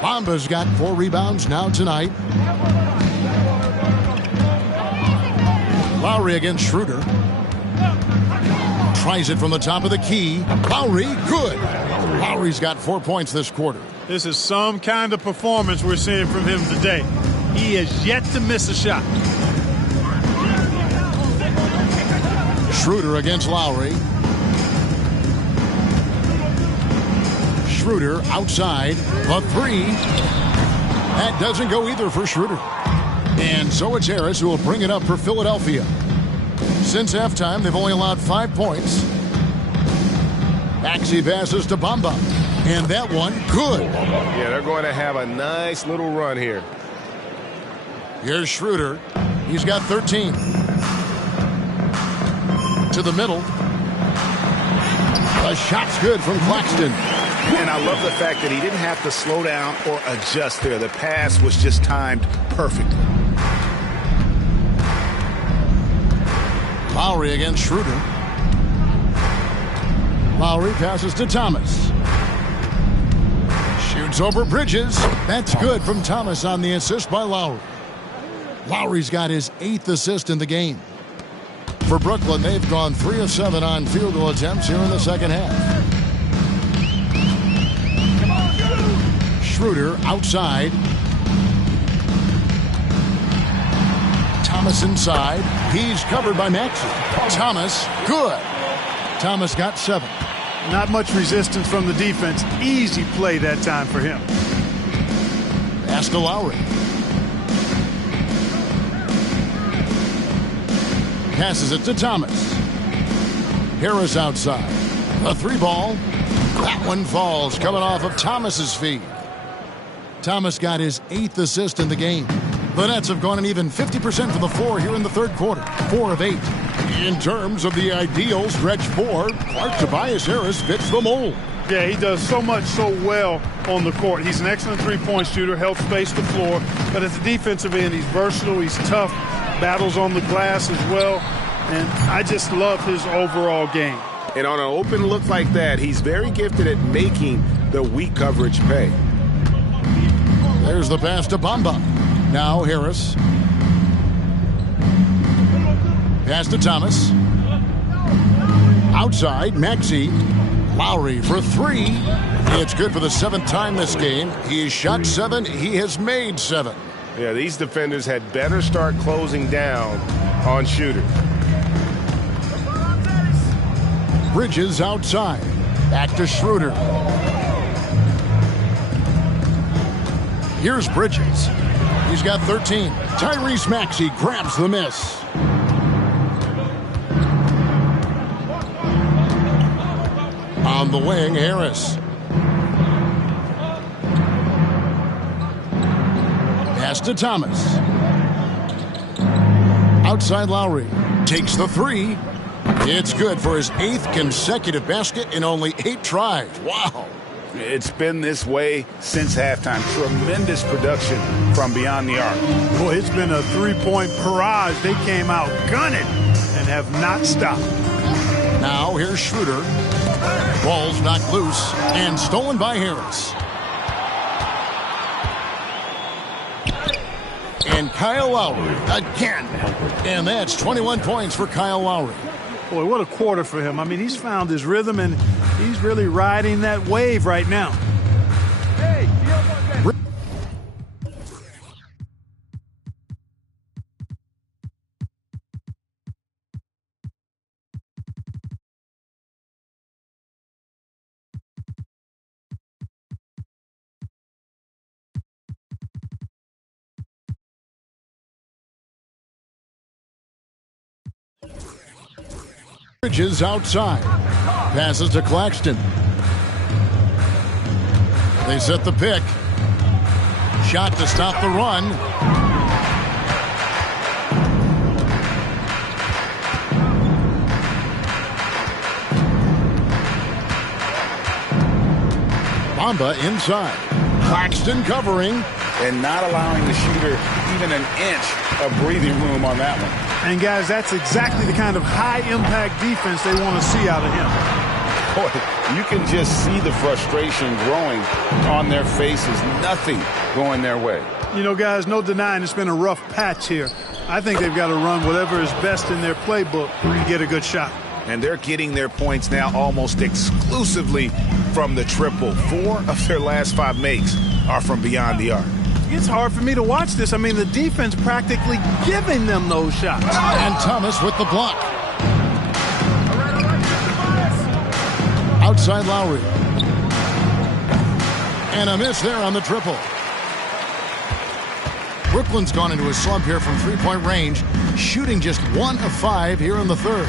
Bamba's got 4 rebounds now tonight. Lowry against Schroeder. Tries it from the top of the key. Lowry, good. Lowry's got 4 points this quarter. This is some kind of performance we're seeing from him today. He has yet to miss a shot. Schroeder against Lowry. Schroeder outside. The 3. That doesn't go either for Schroeder. And so it's Harris who will bring it up for Philadelphia. Since halftime, they've only allowed 5 points. Maxey passes to Bamba. And that one, good. Yeah, they're going to have a nice little run here. Here's Schroeder. He's got 13. To the middle. A shot's good from Claxton. And I love the fact that he didn't have to slow down or adjust there. The pass was just timed perfectly. Lowry against Schroeder. Lowry passes to Thomas. Shoots over Bridges. That's good from Thomas on the assist by Lowry. Lowry's got his 8th assist in the game. For Brooklyn, they've gone 3 of 7 on field goal attempts here in the second half. Schroeder outside. Thomas inside. He's covered by Maxey. Thomas, good. Thomas got 7. Not much resistance from the defense. Easy play that time for him. Pass to Lowry. Passes it to Thomas. Harris outside. A 3 ball. That one falls, coming off of Thomas's feet. Thomas got his 8th assist in the game. The Nets have gone an even 50% from the floor here in the third quarter. 4 of 8. In terms of the ideal stretch 4, Clark Tobias Harris fits the mold. Yeah, he does so much so well on the court. He's an excellent three-point shooter, helps space the floor. But at the defensive end, he's versatile, he's tough, battles on the glass as well. And I just love his overall game. And on an open look like that, he's very gifted at making the weak coverage pay. There's the pass to Bamba. Now Harris. Pass to Thomas. Outside, Maxey. Lowry for 3. It's good for the 7th time this game. He has shot 7. He has made 7. Yeah, these defenders had better start closing down on shooters. Bridges outside. Back to Schroeder. Here's Bridges. He's got 13. Tyrese Maxey grabs the miss. On the wing, Harris. Pass to Thomas. Outside Lowry. Takes the 3. It's good for his 8th consecutive basket in only 8 tries. Wow. It's been this way since halftime. Tremendous production from beyond the arc. Boy, it's been a three-point barrage. They came out gunning and have not stopped. Now here's Schroeder. Ball's knocked loose and stolen by Harris. And Kyle Lowry again. And that's 21 points for Kyle Lowry. Boy, what a quarter for him. I mean, he's found his rhythm, and he's really riding that wave right now. Hey, Bridges outside. Passes to Claxton. They set the pick. Shot to stop the run. Bamba inside. Claxton covering. And not allowing the shooter even an inch of breathing room on that one. And, guys, that's exactly the kind of high-impact defense they want to see out of him. Boy, you can just see the frustration growing on their faces. Nothing going their way. You know, guys, no denying it's been a rough patch here. I think they've got to run whatever is best in their playbook to get a good shot. And they're getting their points now almost exclusively from the triple. 4 of their last 5 makes are from beyond the arc. It's hard for me to watch this. I mean, the defense practically giving them those shots. And Thomas with the block. Outside Lowry. And a miss there on the triple. Brooklyn's gone into a slump here from three-point range, shooting just 1 of 5 here in the third.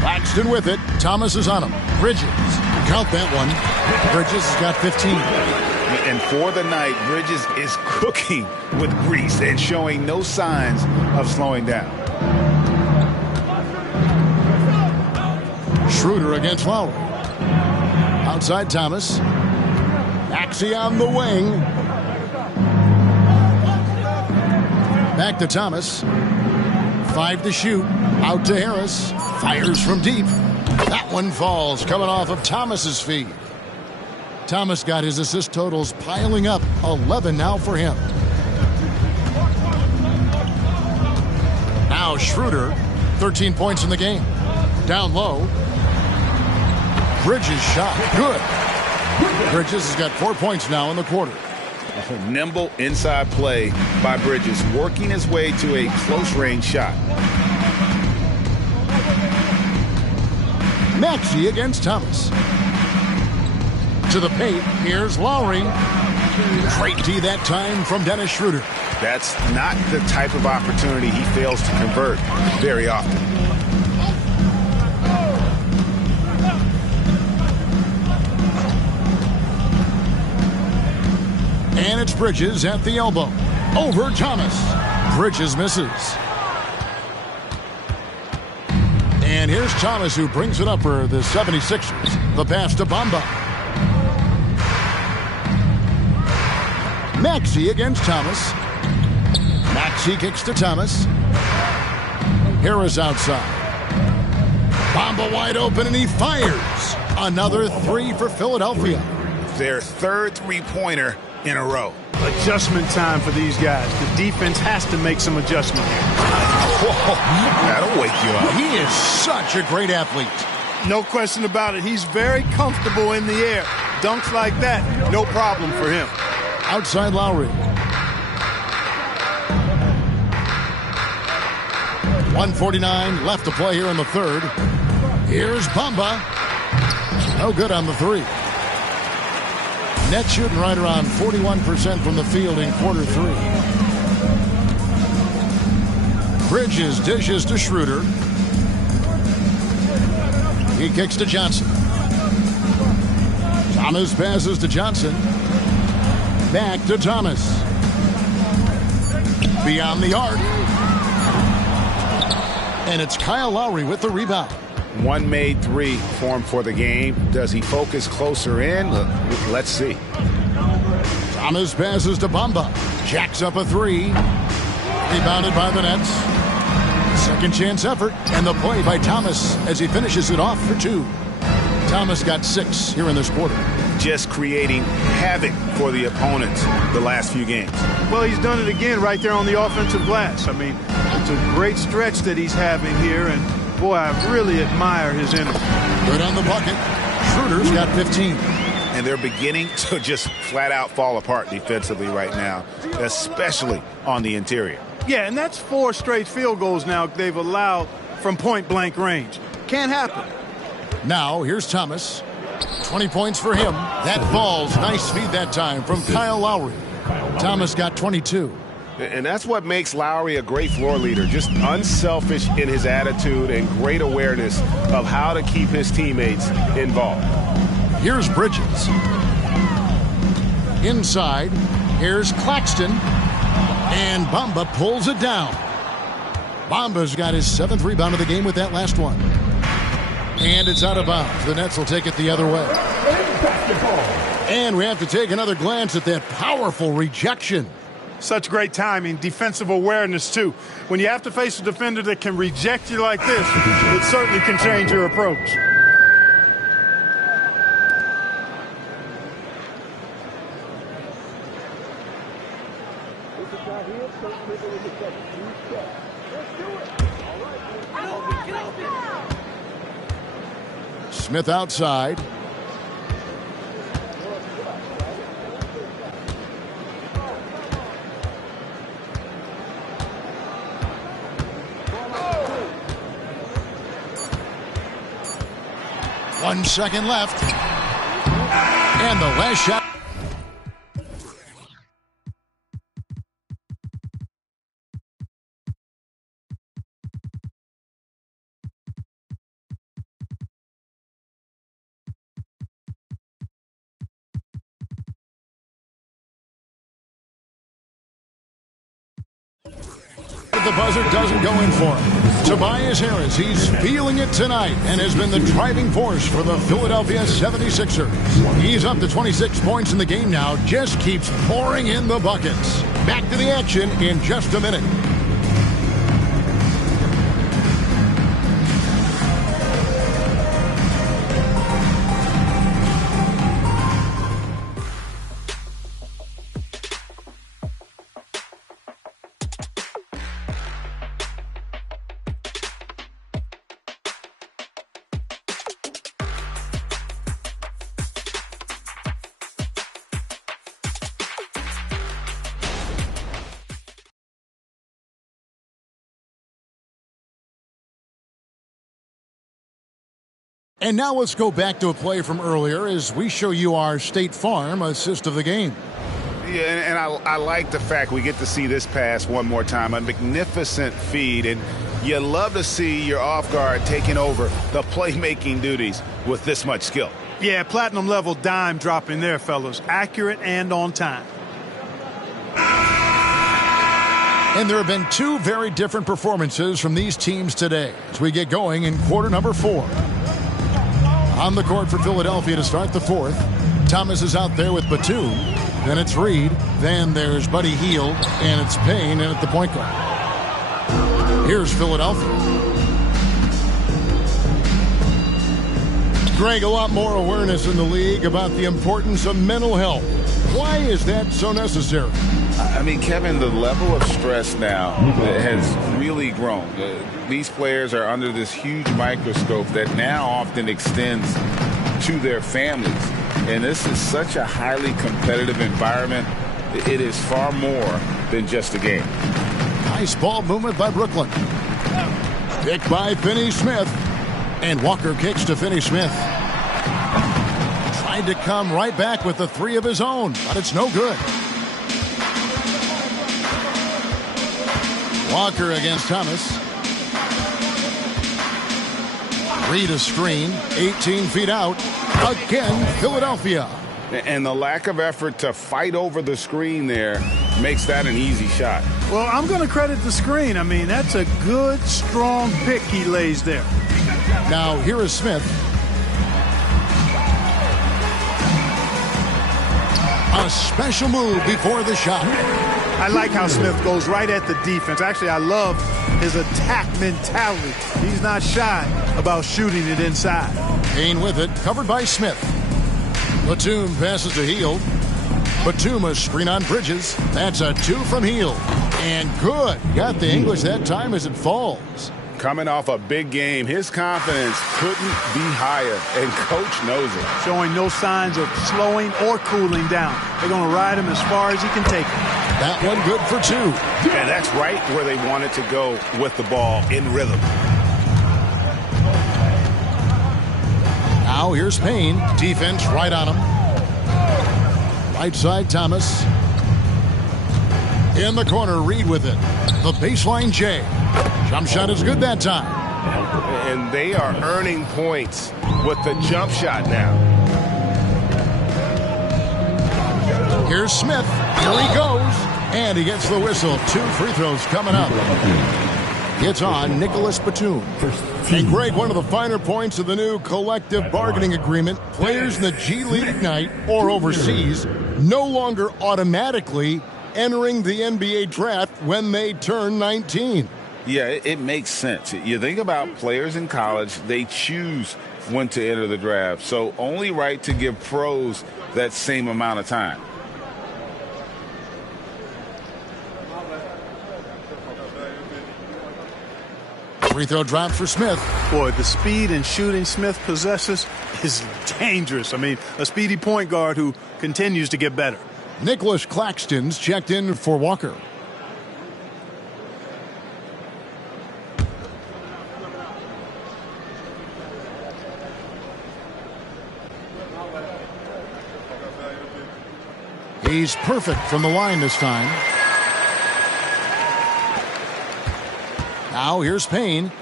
Claxton with it. Thomas is on him. Bridges. Count that one. Bridges has got 15. And for the night, Bridges is cooking with grease and showing no signs of slowing down. Schroeder against Lowry. Outside Thomas. Maxey on the wing. Back to Thomas. 5 to shoot. Out to Harris. Fires from deep. That one falls, coming off of Thomas's feet. Thomas got his assist totals piling up. 11 now for him. Now Schroeder, 13 points in the game. Down low. Bridges shot. Good. Bridges has got 4 points now in the quarter. Nimble inside play by Bridges, working his way to a close-range shot. Maxey against Thomas. To the paint, here's Lowry. Great D that time from Dennis Schroeder. That's not the type of opportunity he fails to convert very often. And it's Bridges at the elbow. Over Thomas. Bridges misses. And here's Thomas, who brings it up for the 76ers. The pass to Bamba. Maxey against Thomas. Maxey kicks to Thomas. Harris outside. Bamba wide open, and he fires. Another 3 for Philadelphia. Their third three-pointer in a row. Adjustment time for these guys. The defense has to make some adjustment here. Whoa, that'll wake you up. He is such a great athlete. No question about it. He's very comfortable in the air. Dunks like that, no problem for him. Outside Lowry. 1:49 left to play here in the third. Here's Bamba. No good on the 3. Nets shooting right around 41% from the field in quarter 3. Bridges dishes to Schroeder. He kicks to Johnson. Thomas passes to Johnson. Back to Thomas. Beyond the arc. And it's Kyle Lowry with the rebound. One made 3 for him for the game. Does he focus closer in? Let's see. Thomas passes to Bamba. Jacks up a 3. Rebounded by the Nets. Second chance effort. And the play by Thomas as he finishes it off for 2. Thomas got 6 here in this quarter. Just creating havoc for the opponents the last few games. Well, he's done it again right there on the offensive glass. I mean, it's a great stretch that he's having here, and boy, I really admire his energy. Good on the bucket. Schroeder's got 15. And they're beginning to just flat out fall apart defensively right now, especially on the interior. Yeah, and that's 4 straight field goals now they've allowed from point-blank range. Can't happen. Now, here's Thomas. 20 points for him. That falls. Nice feed that time from Kyle Lowry. Thomas got 22. And that's what makes Lowry a great floor leader. Just unselfish in his attitude and great awareness of how to keep his teammates involved. Here's Bridges. Inside, here's Claxton. And Bamba pulls it down. Bamba's got his 7th rebound of the game with that last one. And it's out of bounds. The Nets will take it the other way. And we have to take another glance at that powerful rejection. Such great timing, defensive awareness, too. When you have to face a defender that can reject you like this, it certainly can change your approach. Smith outside. One second left. And the last shot. The buzzer doesn't go in for him. Tobias Harris, he's feeling it tonight and has been the driving force for the Philadelphia 76ers. He's up to 26 points in the game now, just keeps pouring in the buckets. Back to the action in just a minute. And now let's go back to a play from earlier as we show you our State Farm assist of the game. Yeah, and I like the fact we get to see this pass one more time. A magnificent feed, and you love to see your off guard taking over the playmaking duties with this much skill. Yeah, platinum level dime dropping there, fellas. Accurate and on time. And there have been two very different performances from these teams today as we get going in quarter number 4. On the court for Philadelphia to start the fourth. Thomas is out there with Batum. Then it's Reed. Then there's Buddy Hield. And it's Payne in at the point guard. Here's Philadelphia. Greg, a lot more awareness in the league about the importance of mental health. Why is that so necessary? I mean, Kevin, the level of stress now has really grown. These players are under this huge microscope that now often extends to their families. And this is such a highly competitive environment. It is far more than just a game. Nice ball movement by Brooklyn. Pick by Finney-Smith. And Walker kicks to Finney-Smith. Tried to come right back with the three of his own, but it's no good. Walker against Thomas. Reed a screen, 18 feet out. Again, Philadelphia. And the lack of effort to fight over the screen there makes that an easy shot. Well, I'm going to credit the screen. I mean, that's a good, strong pick he lays there. Now, here is Smith. A special move before the shot. I like how Smith goes right at the defense. Actually, I love his attack mentality. He's not shy about shooting it inside. Payne with it, covered by Smith. Batum passes to Hield. Batum a screen on Bridges. That's a 2 from Hield. And good. Got the English that time as it falls. Coming off a big game, his confidence couldn't be higher, and Coach knows it. Showing no signs of slowing or cooling down. They're going to ride him as far as he can take him. That one good for 2. And that's right where they wanted to go with the ball, in rhythm. Now here's Payne. Defense right on him. Right side Thomas. In the corner, Reed with it. The baseline J. Jump shot is good that time. And they are earning points with the jump shot now. Here's Smith. Here he goes. And he gets the whistle. 2 free throws coming up. It's on Nicholas Batum. And Greg, one of the finer points of the new collective bargaining agreement, players in the G League Ignite or overseas no longer automatically entering the NBA draft when they turn 19. Yeah, it makes sense. You think about players in college, they choose when to enter the draft. So only right to give pros that same amount of time. Free throw drop for Smith. Boy, the speed and shooting Smith possesses is dangerous. I mean, a speedy point guard who continues to get better. Nicholas Claxton's checked in for Walker. He's perfect from the line this time. Now here's Payne.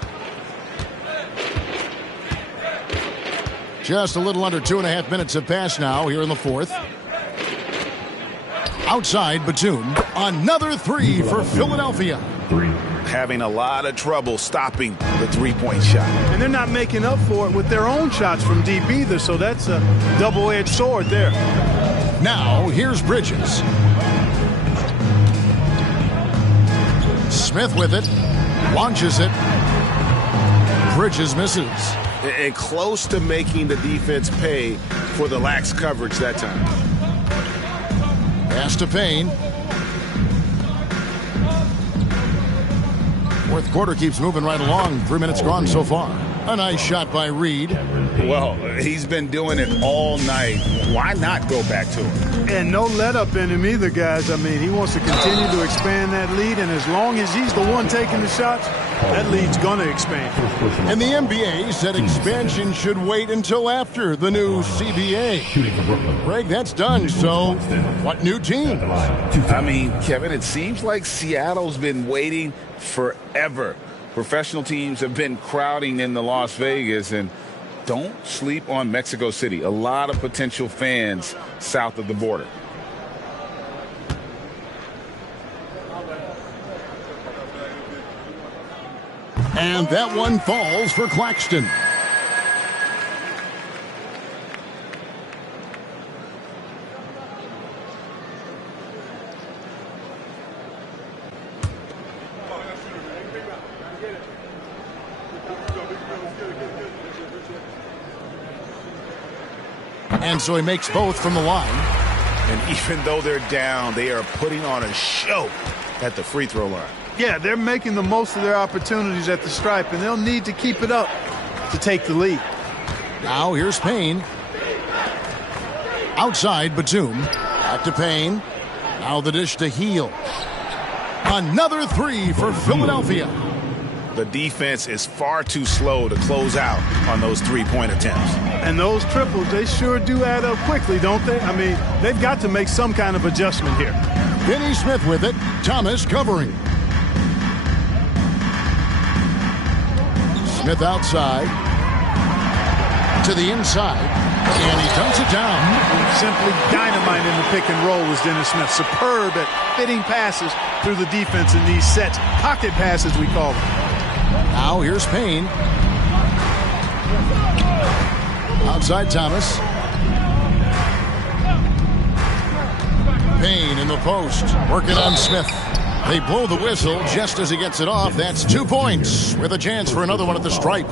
Just a little under 2.5 minutes have passed now here in the fourth. Outside Batum. Another three for Philadelphia. Having a lot of trouble stopping the three-point shot. And they're not making up for it with their own shots from deep either, so that's a double-edged sword there. Now here's Bridges. Smith with it. Launches it. Bridges misses. And close to making the defense pay for the lax coverage that time. Pass to Payne. Fourth quarter keeps moving right along. 3 minutes gone so far. A nice shot by Reed. Well, he's been doing it all night. Why not go back to him? And no let up in him either, guys. I mean, he wants to continue to expand that lead, and as long as he's the one taking the shots, that lead's going to expand. And the NBA said expansion should wait until after the new CBA. Greg, that's done, so what new team? I mean, Kevin, it seems like Seattle's been waiting forever. Professional teams have been crowding into Las Vegas, and don't sleep on Mexico City. A lot of potential fans south of the border. And that one falls for Claxton. And so he makes both from the line. And even though they're down, they are putting on a show at the free throw line. Yeah, they're making the most of their opportunities at the stripe, and they'll need to keep it up to take the lead. Now here's Payne. Outside Batum. Back to Payne. Now the dish to Heel. Another three for Philadelphia. The defense is far too slow to close out on those three-point attempts. And those triples, they sure do add up quickly, don't they? I mean, they've got to make some kind of adjustment here. Finney Smith with it. Thomas covering. Smith outside. To the inside. And he dunks it down. Simply dynamite in the pick and roll was Dennis Smith. Superb at fitting passes through the defense in these sets. Pocket passes, we call them. Now here's Payne. Outside Thomas. Payne in the post. Working on Smith. They blow the whistle just as he gets it off. That's 2 points with a chance for another one at the stripe.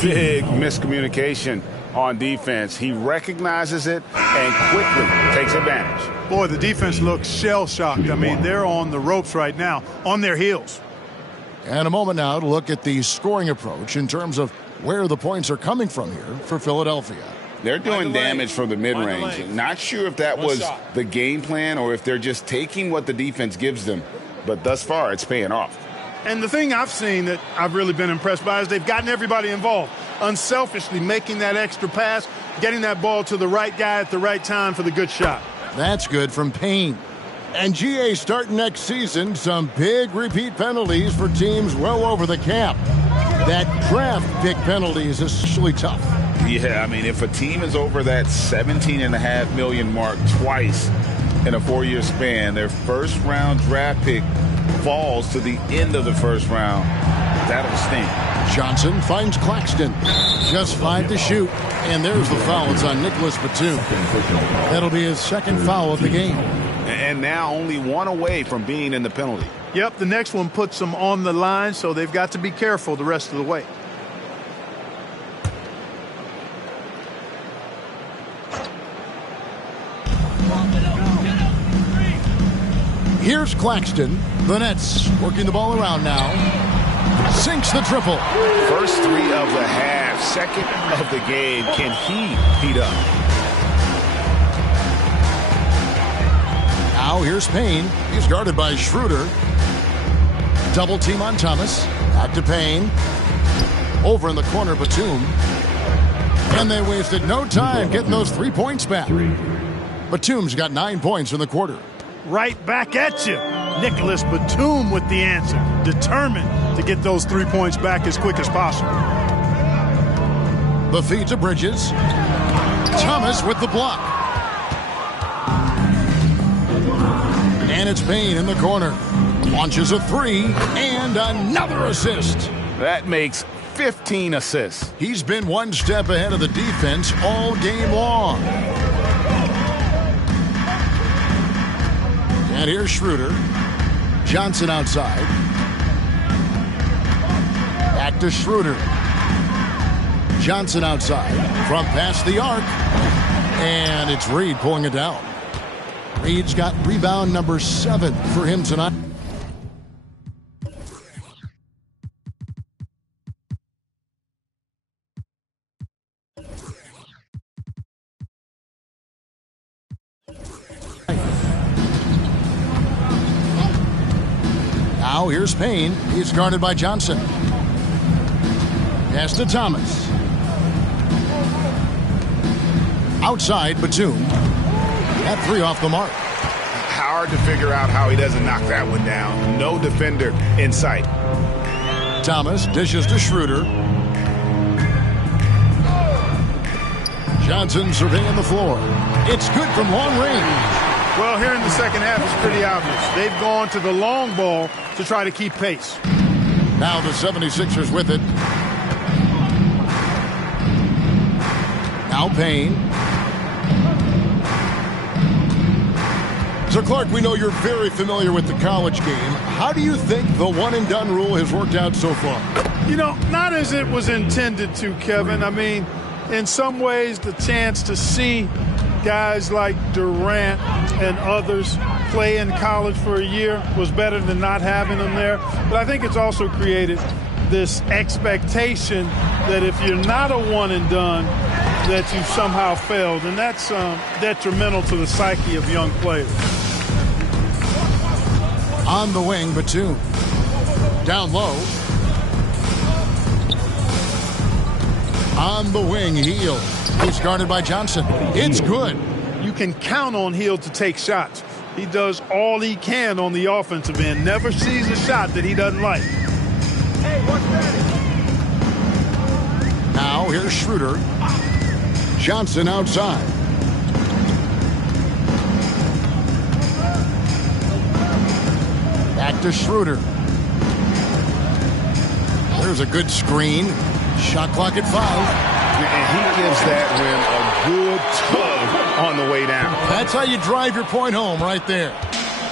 Big miscommunication on defense. He recognizes it and quickly takes advantage. Boy, the defense looks shell-shocked. I mean, they're on the ropes right now, on their heels. And a moment now to look at the scoring approach in terms of where the points are coming from here for Philadelphia. They're doing damage from the mid-range. Not sure if that was the game plan or if they're just taking what the defense gives them. But thus far, it's paying off. And the thing I've seen that I've really been impressed by is they've gotten everybody involved. Unselfishly making that extra pass, getting that ball to the right guy at the right time for the good shot. That's good from Payne. And GA starting next season, some big repeat penalties for teams well over the cap. That draft pick penalty is especially tough. Yeah, I mean, if a team is over that $17.5 million mark twice in a 4-year span, their first-round draft pick falls to the end of the first round, that'll sting. Johnson finds Claxton. Just 5 to shoot. And there's the foul. It's on Nicholas Batum. That'll be his second foul of the game. And now only one away from being in the penalty. Yep, the next one puts them on the line, so they've got to be careful the rest of the way. Here's Claxton. The Nets working the ball around now. Sinks the triple. First 3 of the half, second of the game. Can he heat up? Now here's Payne. He's guarded by Schroeder. Double team on Thomas. Back to Payne. Over in the corner, Batum. And they wasted no time getting those 3 points back. Batum's got 9 points in the quarter. Right back at you. Nicholas Batum with the answer. Determined to get those 3 points back as quick as possible. The feed to Bridges. Thomas with the block. And it's Payne in the corner. Launches a 3 and another assist. That makes 15 assists. He's been one step ahead of the defense all game long. And here's Schroeder. Johnson outside. Back to Schroeder. Johnson outside. From past the arc. And it's Reed pulling it down. Reed's got rebound number 7 for him tonight. Now here's Payne. He's guarded by Johnson. Pass to Thomas. Outside, Batum. That 3 off the mark. Hard to figure out how he doesn't knock that one down. No defender in sight. Thomas dishes to Schroeder. Johnson surveying the floor. It's good from long range. Well, here in the second half, it's pretty obvious. They've gone to the long ball to try to keep pace. Now the 76ers with it. Now Payne. So, Clark, we know you're very familiar with the college game. How do you think the one-and-done rule has worked out so far? You know, not as it was intended to, Kevin. I mean, in some ways, the chance to see guys like Durant and others play in college for a year was better than not having them there. But I think it's also created this expectation that if you're not a one-and-done, that you've somehow failed. And that's detrimental to the psyche of young players. On the wing, Batum. Down low. On the wing, Hield. He's guarded by Johnson. It's good. You can count on Hield to take shots. He does all he can on the offensive end. Never sees a shot that he doesn't like. Hey, what's that? Now here's Schroeder. Johnson outside. Back to Schroeder. There's a good screen. Shot clock at 5. And he gives that rim a good tug on the way down. That's how you drive your point home right there.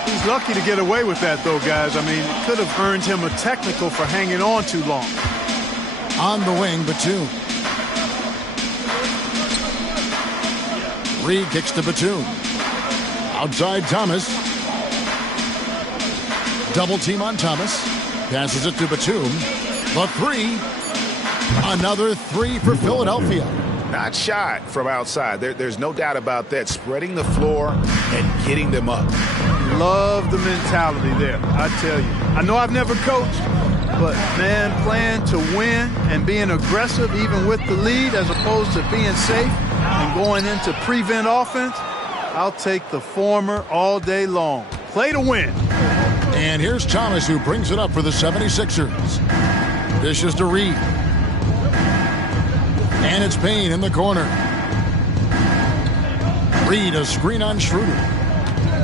He's lucky to get away with that, though, guys. I mean, it could have earned him a technical for hanging on too long. On the wing, Batum. Reed kicks to Batum. Outside, Thomas. Double team on Thomas. Passes it to Batum. The 3. Another 3 for Philadelphia. Not shy from outside. There's no doubt about that. Spreading the floor and getting them up. Love the mentality there, I tell you. I know I've never coached, but, man, playing to win and being aggressive even with the lead as opposed to being safe and going into prevent offense, I'll take the former all day long. Play to win. And here's Thomas, who brings it up for the 76ers. Dishes to Reed. And it's Payne in the corner. Reed, a screen on Schroeder.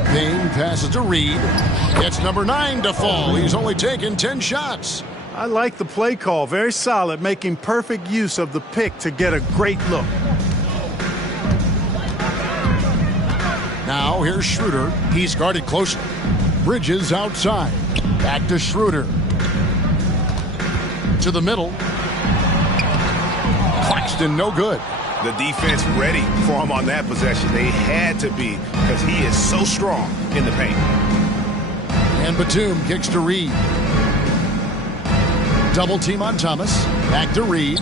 Payne passes to Reed. Gets number 9 to fall. He's only taken 10 shots. I like the play call. Very solid, making perfect use of the pick to get a great look. Now here's Schroeder. He's guarded closely. Bridges outside. Back to Schroeder. To the middle. Claxton, no good. The defense ready for him on that possession. They had to be because he is so strong in the paint. And Batum kicks to Reed. Double team on Thomas. Back to Reed.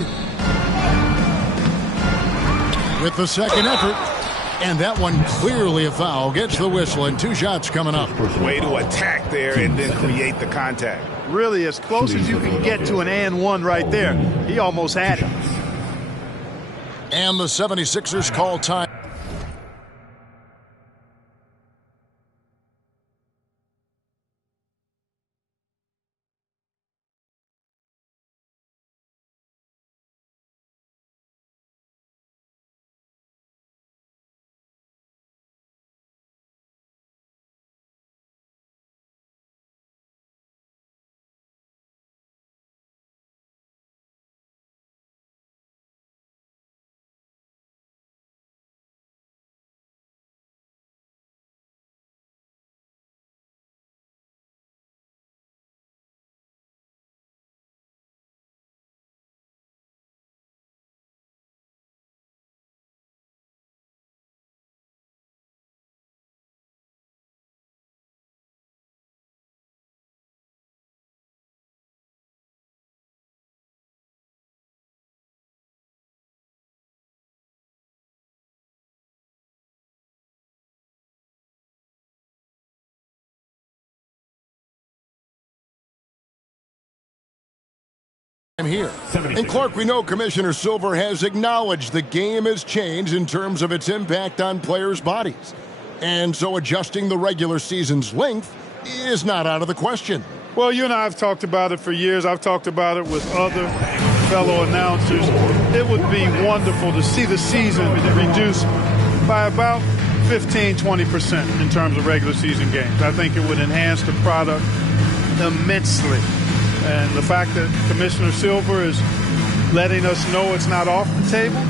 With the second effort. And that one clearly a foul. Gets the whistle and 2 shots coming up. Way to attack there and then create the contact. Really as close as you can get to an and one right there. He almost had it. And the 76ers call time. Here. And Clark, we know Commissioner Silver has acknowledged the game has changed in terms of its impact on players' bodies. And so adjusting the regular season's length is not out of the question. Well, you and I have talked about it for years. I've talked about it with other fellow announcers. It would be wonderful to see the season reduced by about 15-20% in terms of regular season games. I think it would enhance the product immensely. And the fact that Commissioner Silver is letting us know it's not off the table,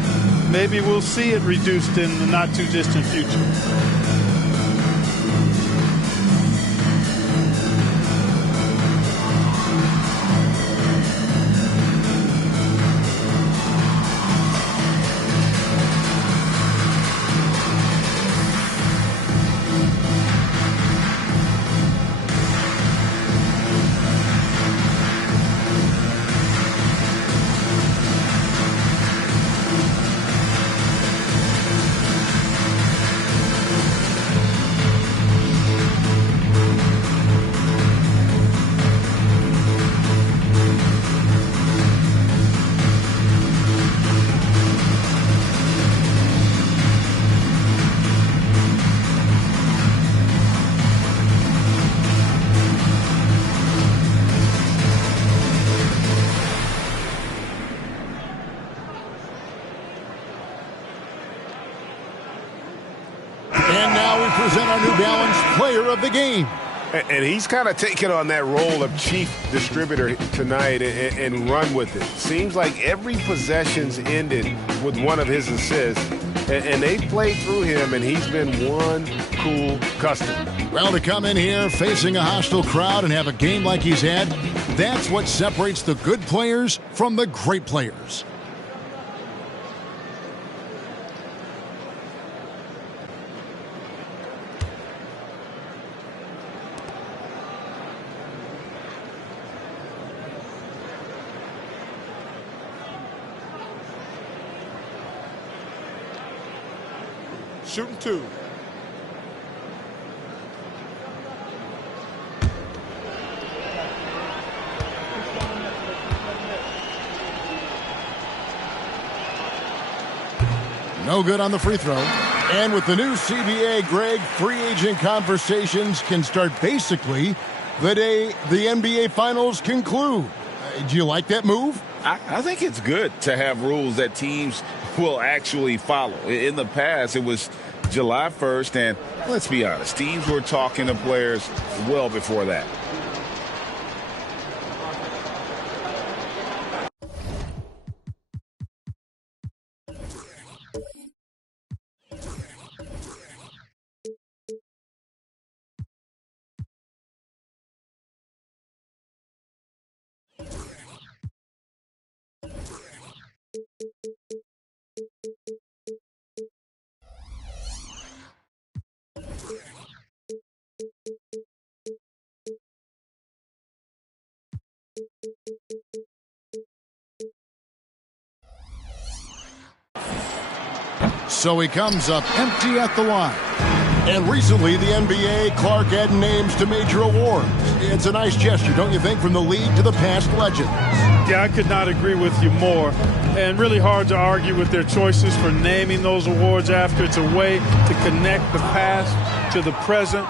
maybe we'll see it reduced in the not-too-distant future. Present our New Balance Player of the Game. And he's kind of taken on that role of chief distributor tonight and run with it. Seems like every possession's ended with one of his assists. And they played through him, and he's been one cool customer. Well, to come in here facing a hostile crowd and have a game like he's had, that's what separates the good players from the great players. Shooting 2. No good on the free throw. And with the new CBA, Greg, free agent conversations can start basically the day the NBA Finals conclude. Do you like that move? I think it's good to have rules that teams will actually follow. In the past, it was July 1st, and let's be honest, teams were talking to players well before that. So he comes up empty at the line. And recently, the NBA, Clark added names to major awards. It's a nice gesture, don't you think, from the league to the past legends? Yeah, I could not agree with you more. And really hard to argue with their choices for naming those awards after. It's a way to connect the past to the present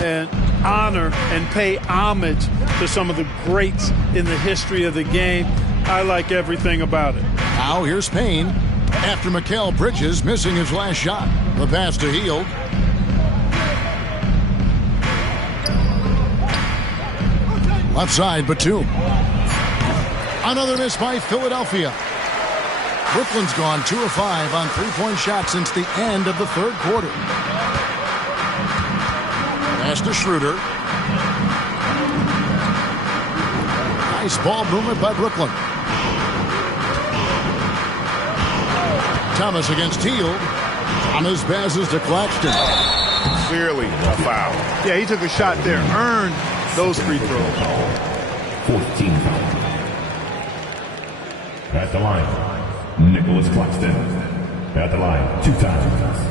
and honor and pay homage to some of the greats in the history of the game. I like everything about it. Now here's Payne. After Mikal Bridges missing his last shot. The pass to Hield. Left side, Batum. Another miss by Philadelphia. Brooklyn's gone 2 of 5 on three-point shots since the end of the third quarter. Pass to Schroeder. Nice ball movement by Brooklyn. Thomas against Hield. Thomas passes to Claxton. Clearly a foul. Yeah, he took a shot there, earned those free throws. 14 foul. At the line, Nicholas Claxton. At the line, 2 times.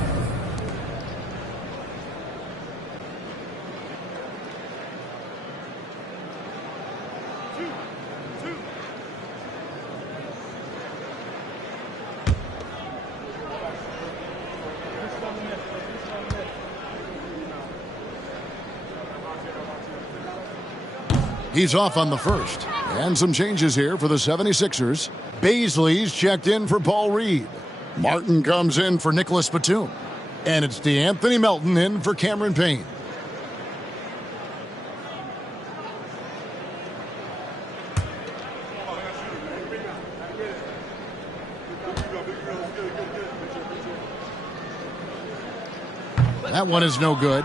He's off on the first. And some changes here for the 76ers. Baisley's checked in for Paul Reed. Martin comes in for Nicholas Batum. And it's DeAnthony Melton in for Cameron Payne. That one is no good.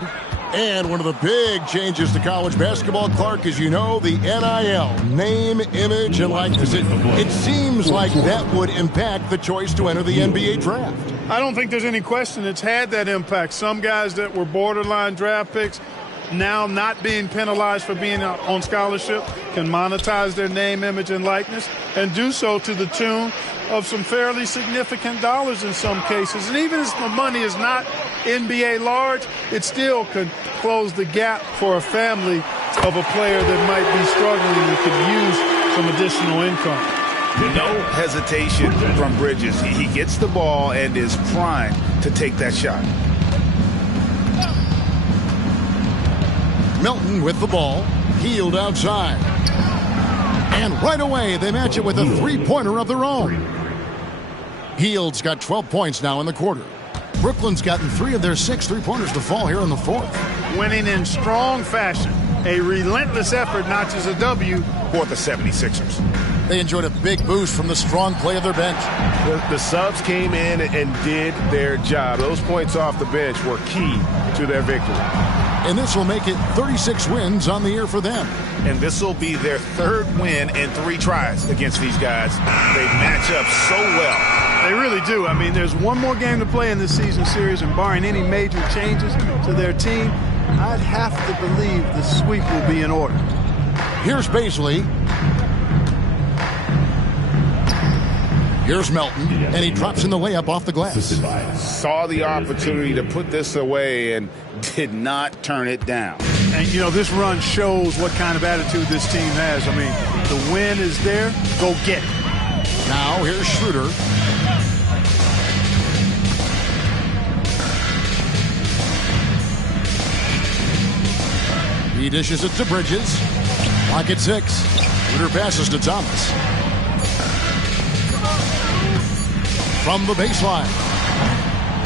And one of the big changes to college basketball, Clark, as you know, the NIL, name, image, and likeness. It seems like that would impact the choice to enter the NBA draft. I don't think there's any question it's had that impact. Some guys that were borderline draft picks now not being penalized for being on scholarship can monetize their name, image, and likeness and do so to the tune of some fairly significant dollars in some cases. And even if the money is not NBA large, it still could close the gap for a family of a player that might be struggling and could use some additional income. No hesitation from Bridges. He gets the ball and is primed to take that shot. Melton with the ball. Hield outside. And right away, they match it with a three-pointer of their own. Hield's got 12 points now in the quarter. Brooklyn's gotten 3 of their 6 three-pointers to fall here in the fourth. Winning in strong fashion. A relentless effort notches a W for the 76ers. They enjoyed a big boost from the strong play of their bench. The subs came in and did their job. Those points off the bench were key to their victory. And this will make it 36 wins on the year for them. And this will be their 3rd win in 3 tries against these guys. They match up so well. They really do. I mean, there's one more game to play in this season series, and barring any major changes to their team, I'd have to believe the sweep will be in order. Here's Baisley. Here's Melton, and he drops in the layup off the glass. Saw the opportunity to put this away and did not turn it down. And, you know, this run shows what kind of attitude this team has. I mean, the win is there. Go get it. Now, here's Schroeder. He dishes it to Bridges. Clock at 6. Schroeder passes to Thomas. From the baseline.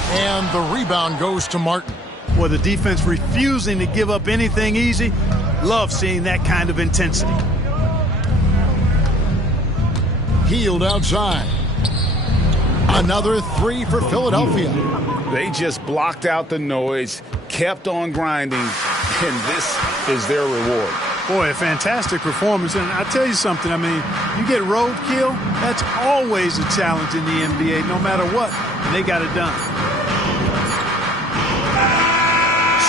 And the rebound goes to Martin. Boy, the defense refusing to give up anything easy. Love seeing that kind of intensity. Hield outside. Another three for Philadelphia. They just blocked out the noise, kept on grinding, and this is their reward. Boy, a fantastic performance. And I'll tell you something, I mean, you get roadkill, that's always a challenge in the NBA, no matter what. And they got it done.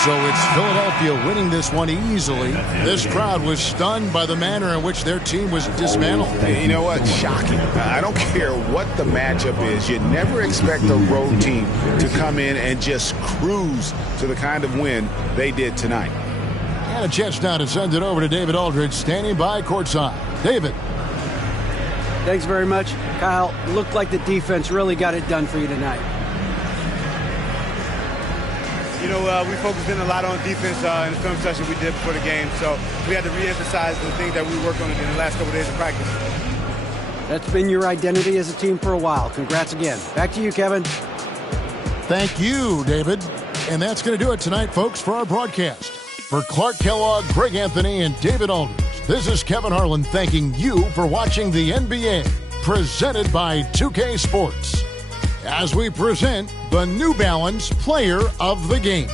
So it's Philadelphia winning this one easily. This crowd was stunned by the manner in which their team was dismantled. You know what? Shocking. I don't care what the matchup is. You never expect a road team to come in and just cruise to the kind of win they did tonight. And a chance now to send it over to David Aldridge, standing by courtside. David. Thanks very much. Kyle, looked like the defense really got it done for you tonight. You know, we focused in a lot on defense in the film session we did before the game, so we had to re-emphasize the things that we worked on in the last couple days of practice. That's been your identity as a team for a while. Congrats again. Back to you, Kevin. Thank you, David. And that's going to do it tonight, folks, for our broadcast. For Clark Kellogg, Greg Anthony, and David Aldridge, this is Kevin Harlan thanking you for watching the NBA, presented by 2K Sports, as we present the New Balance Player of the Game.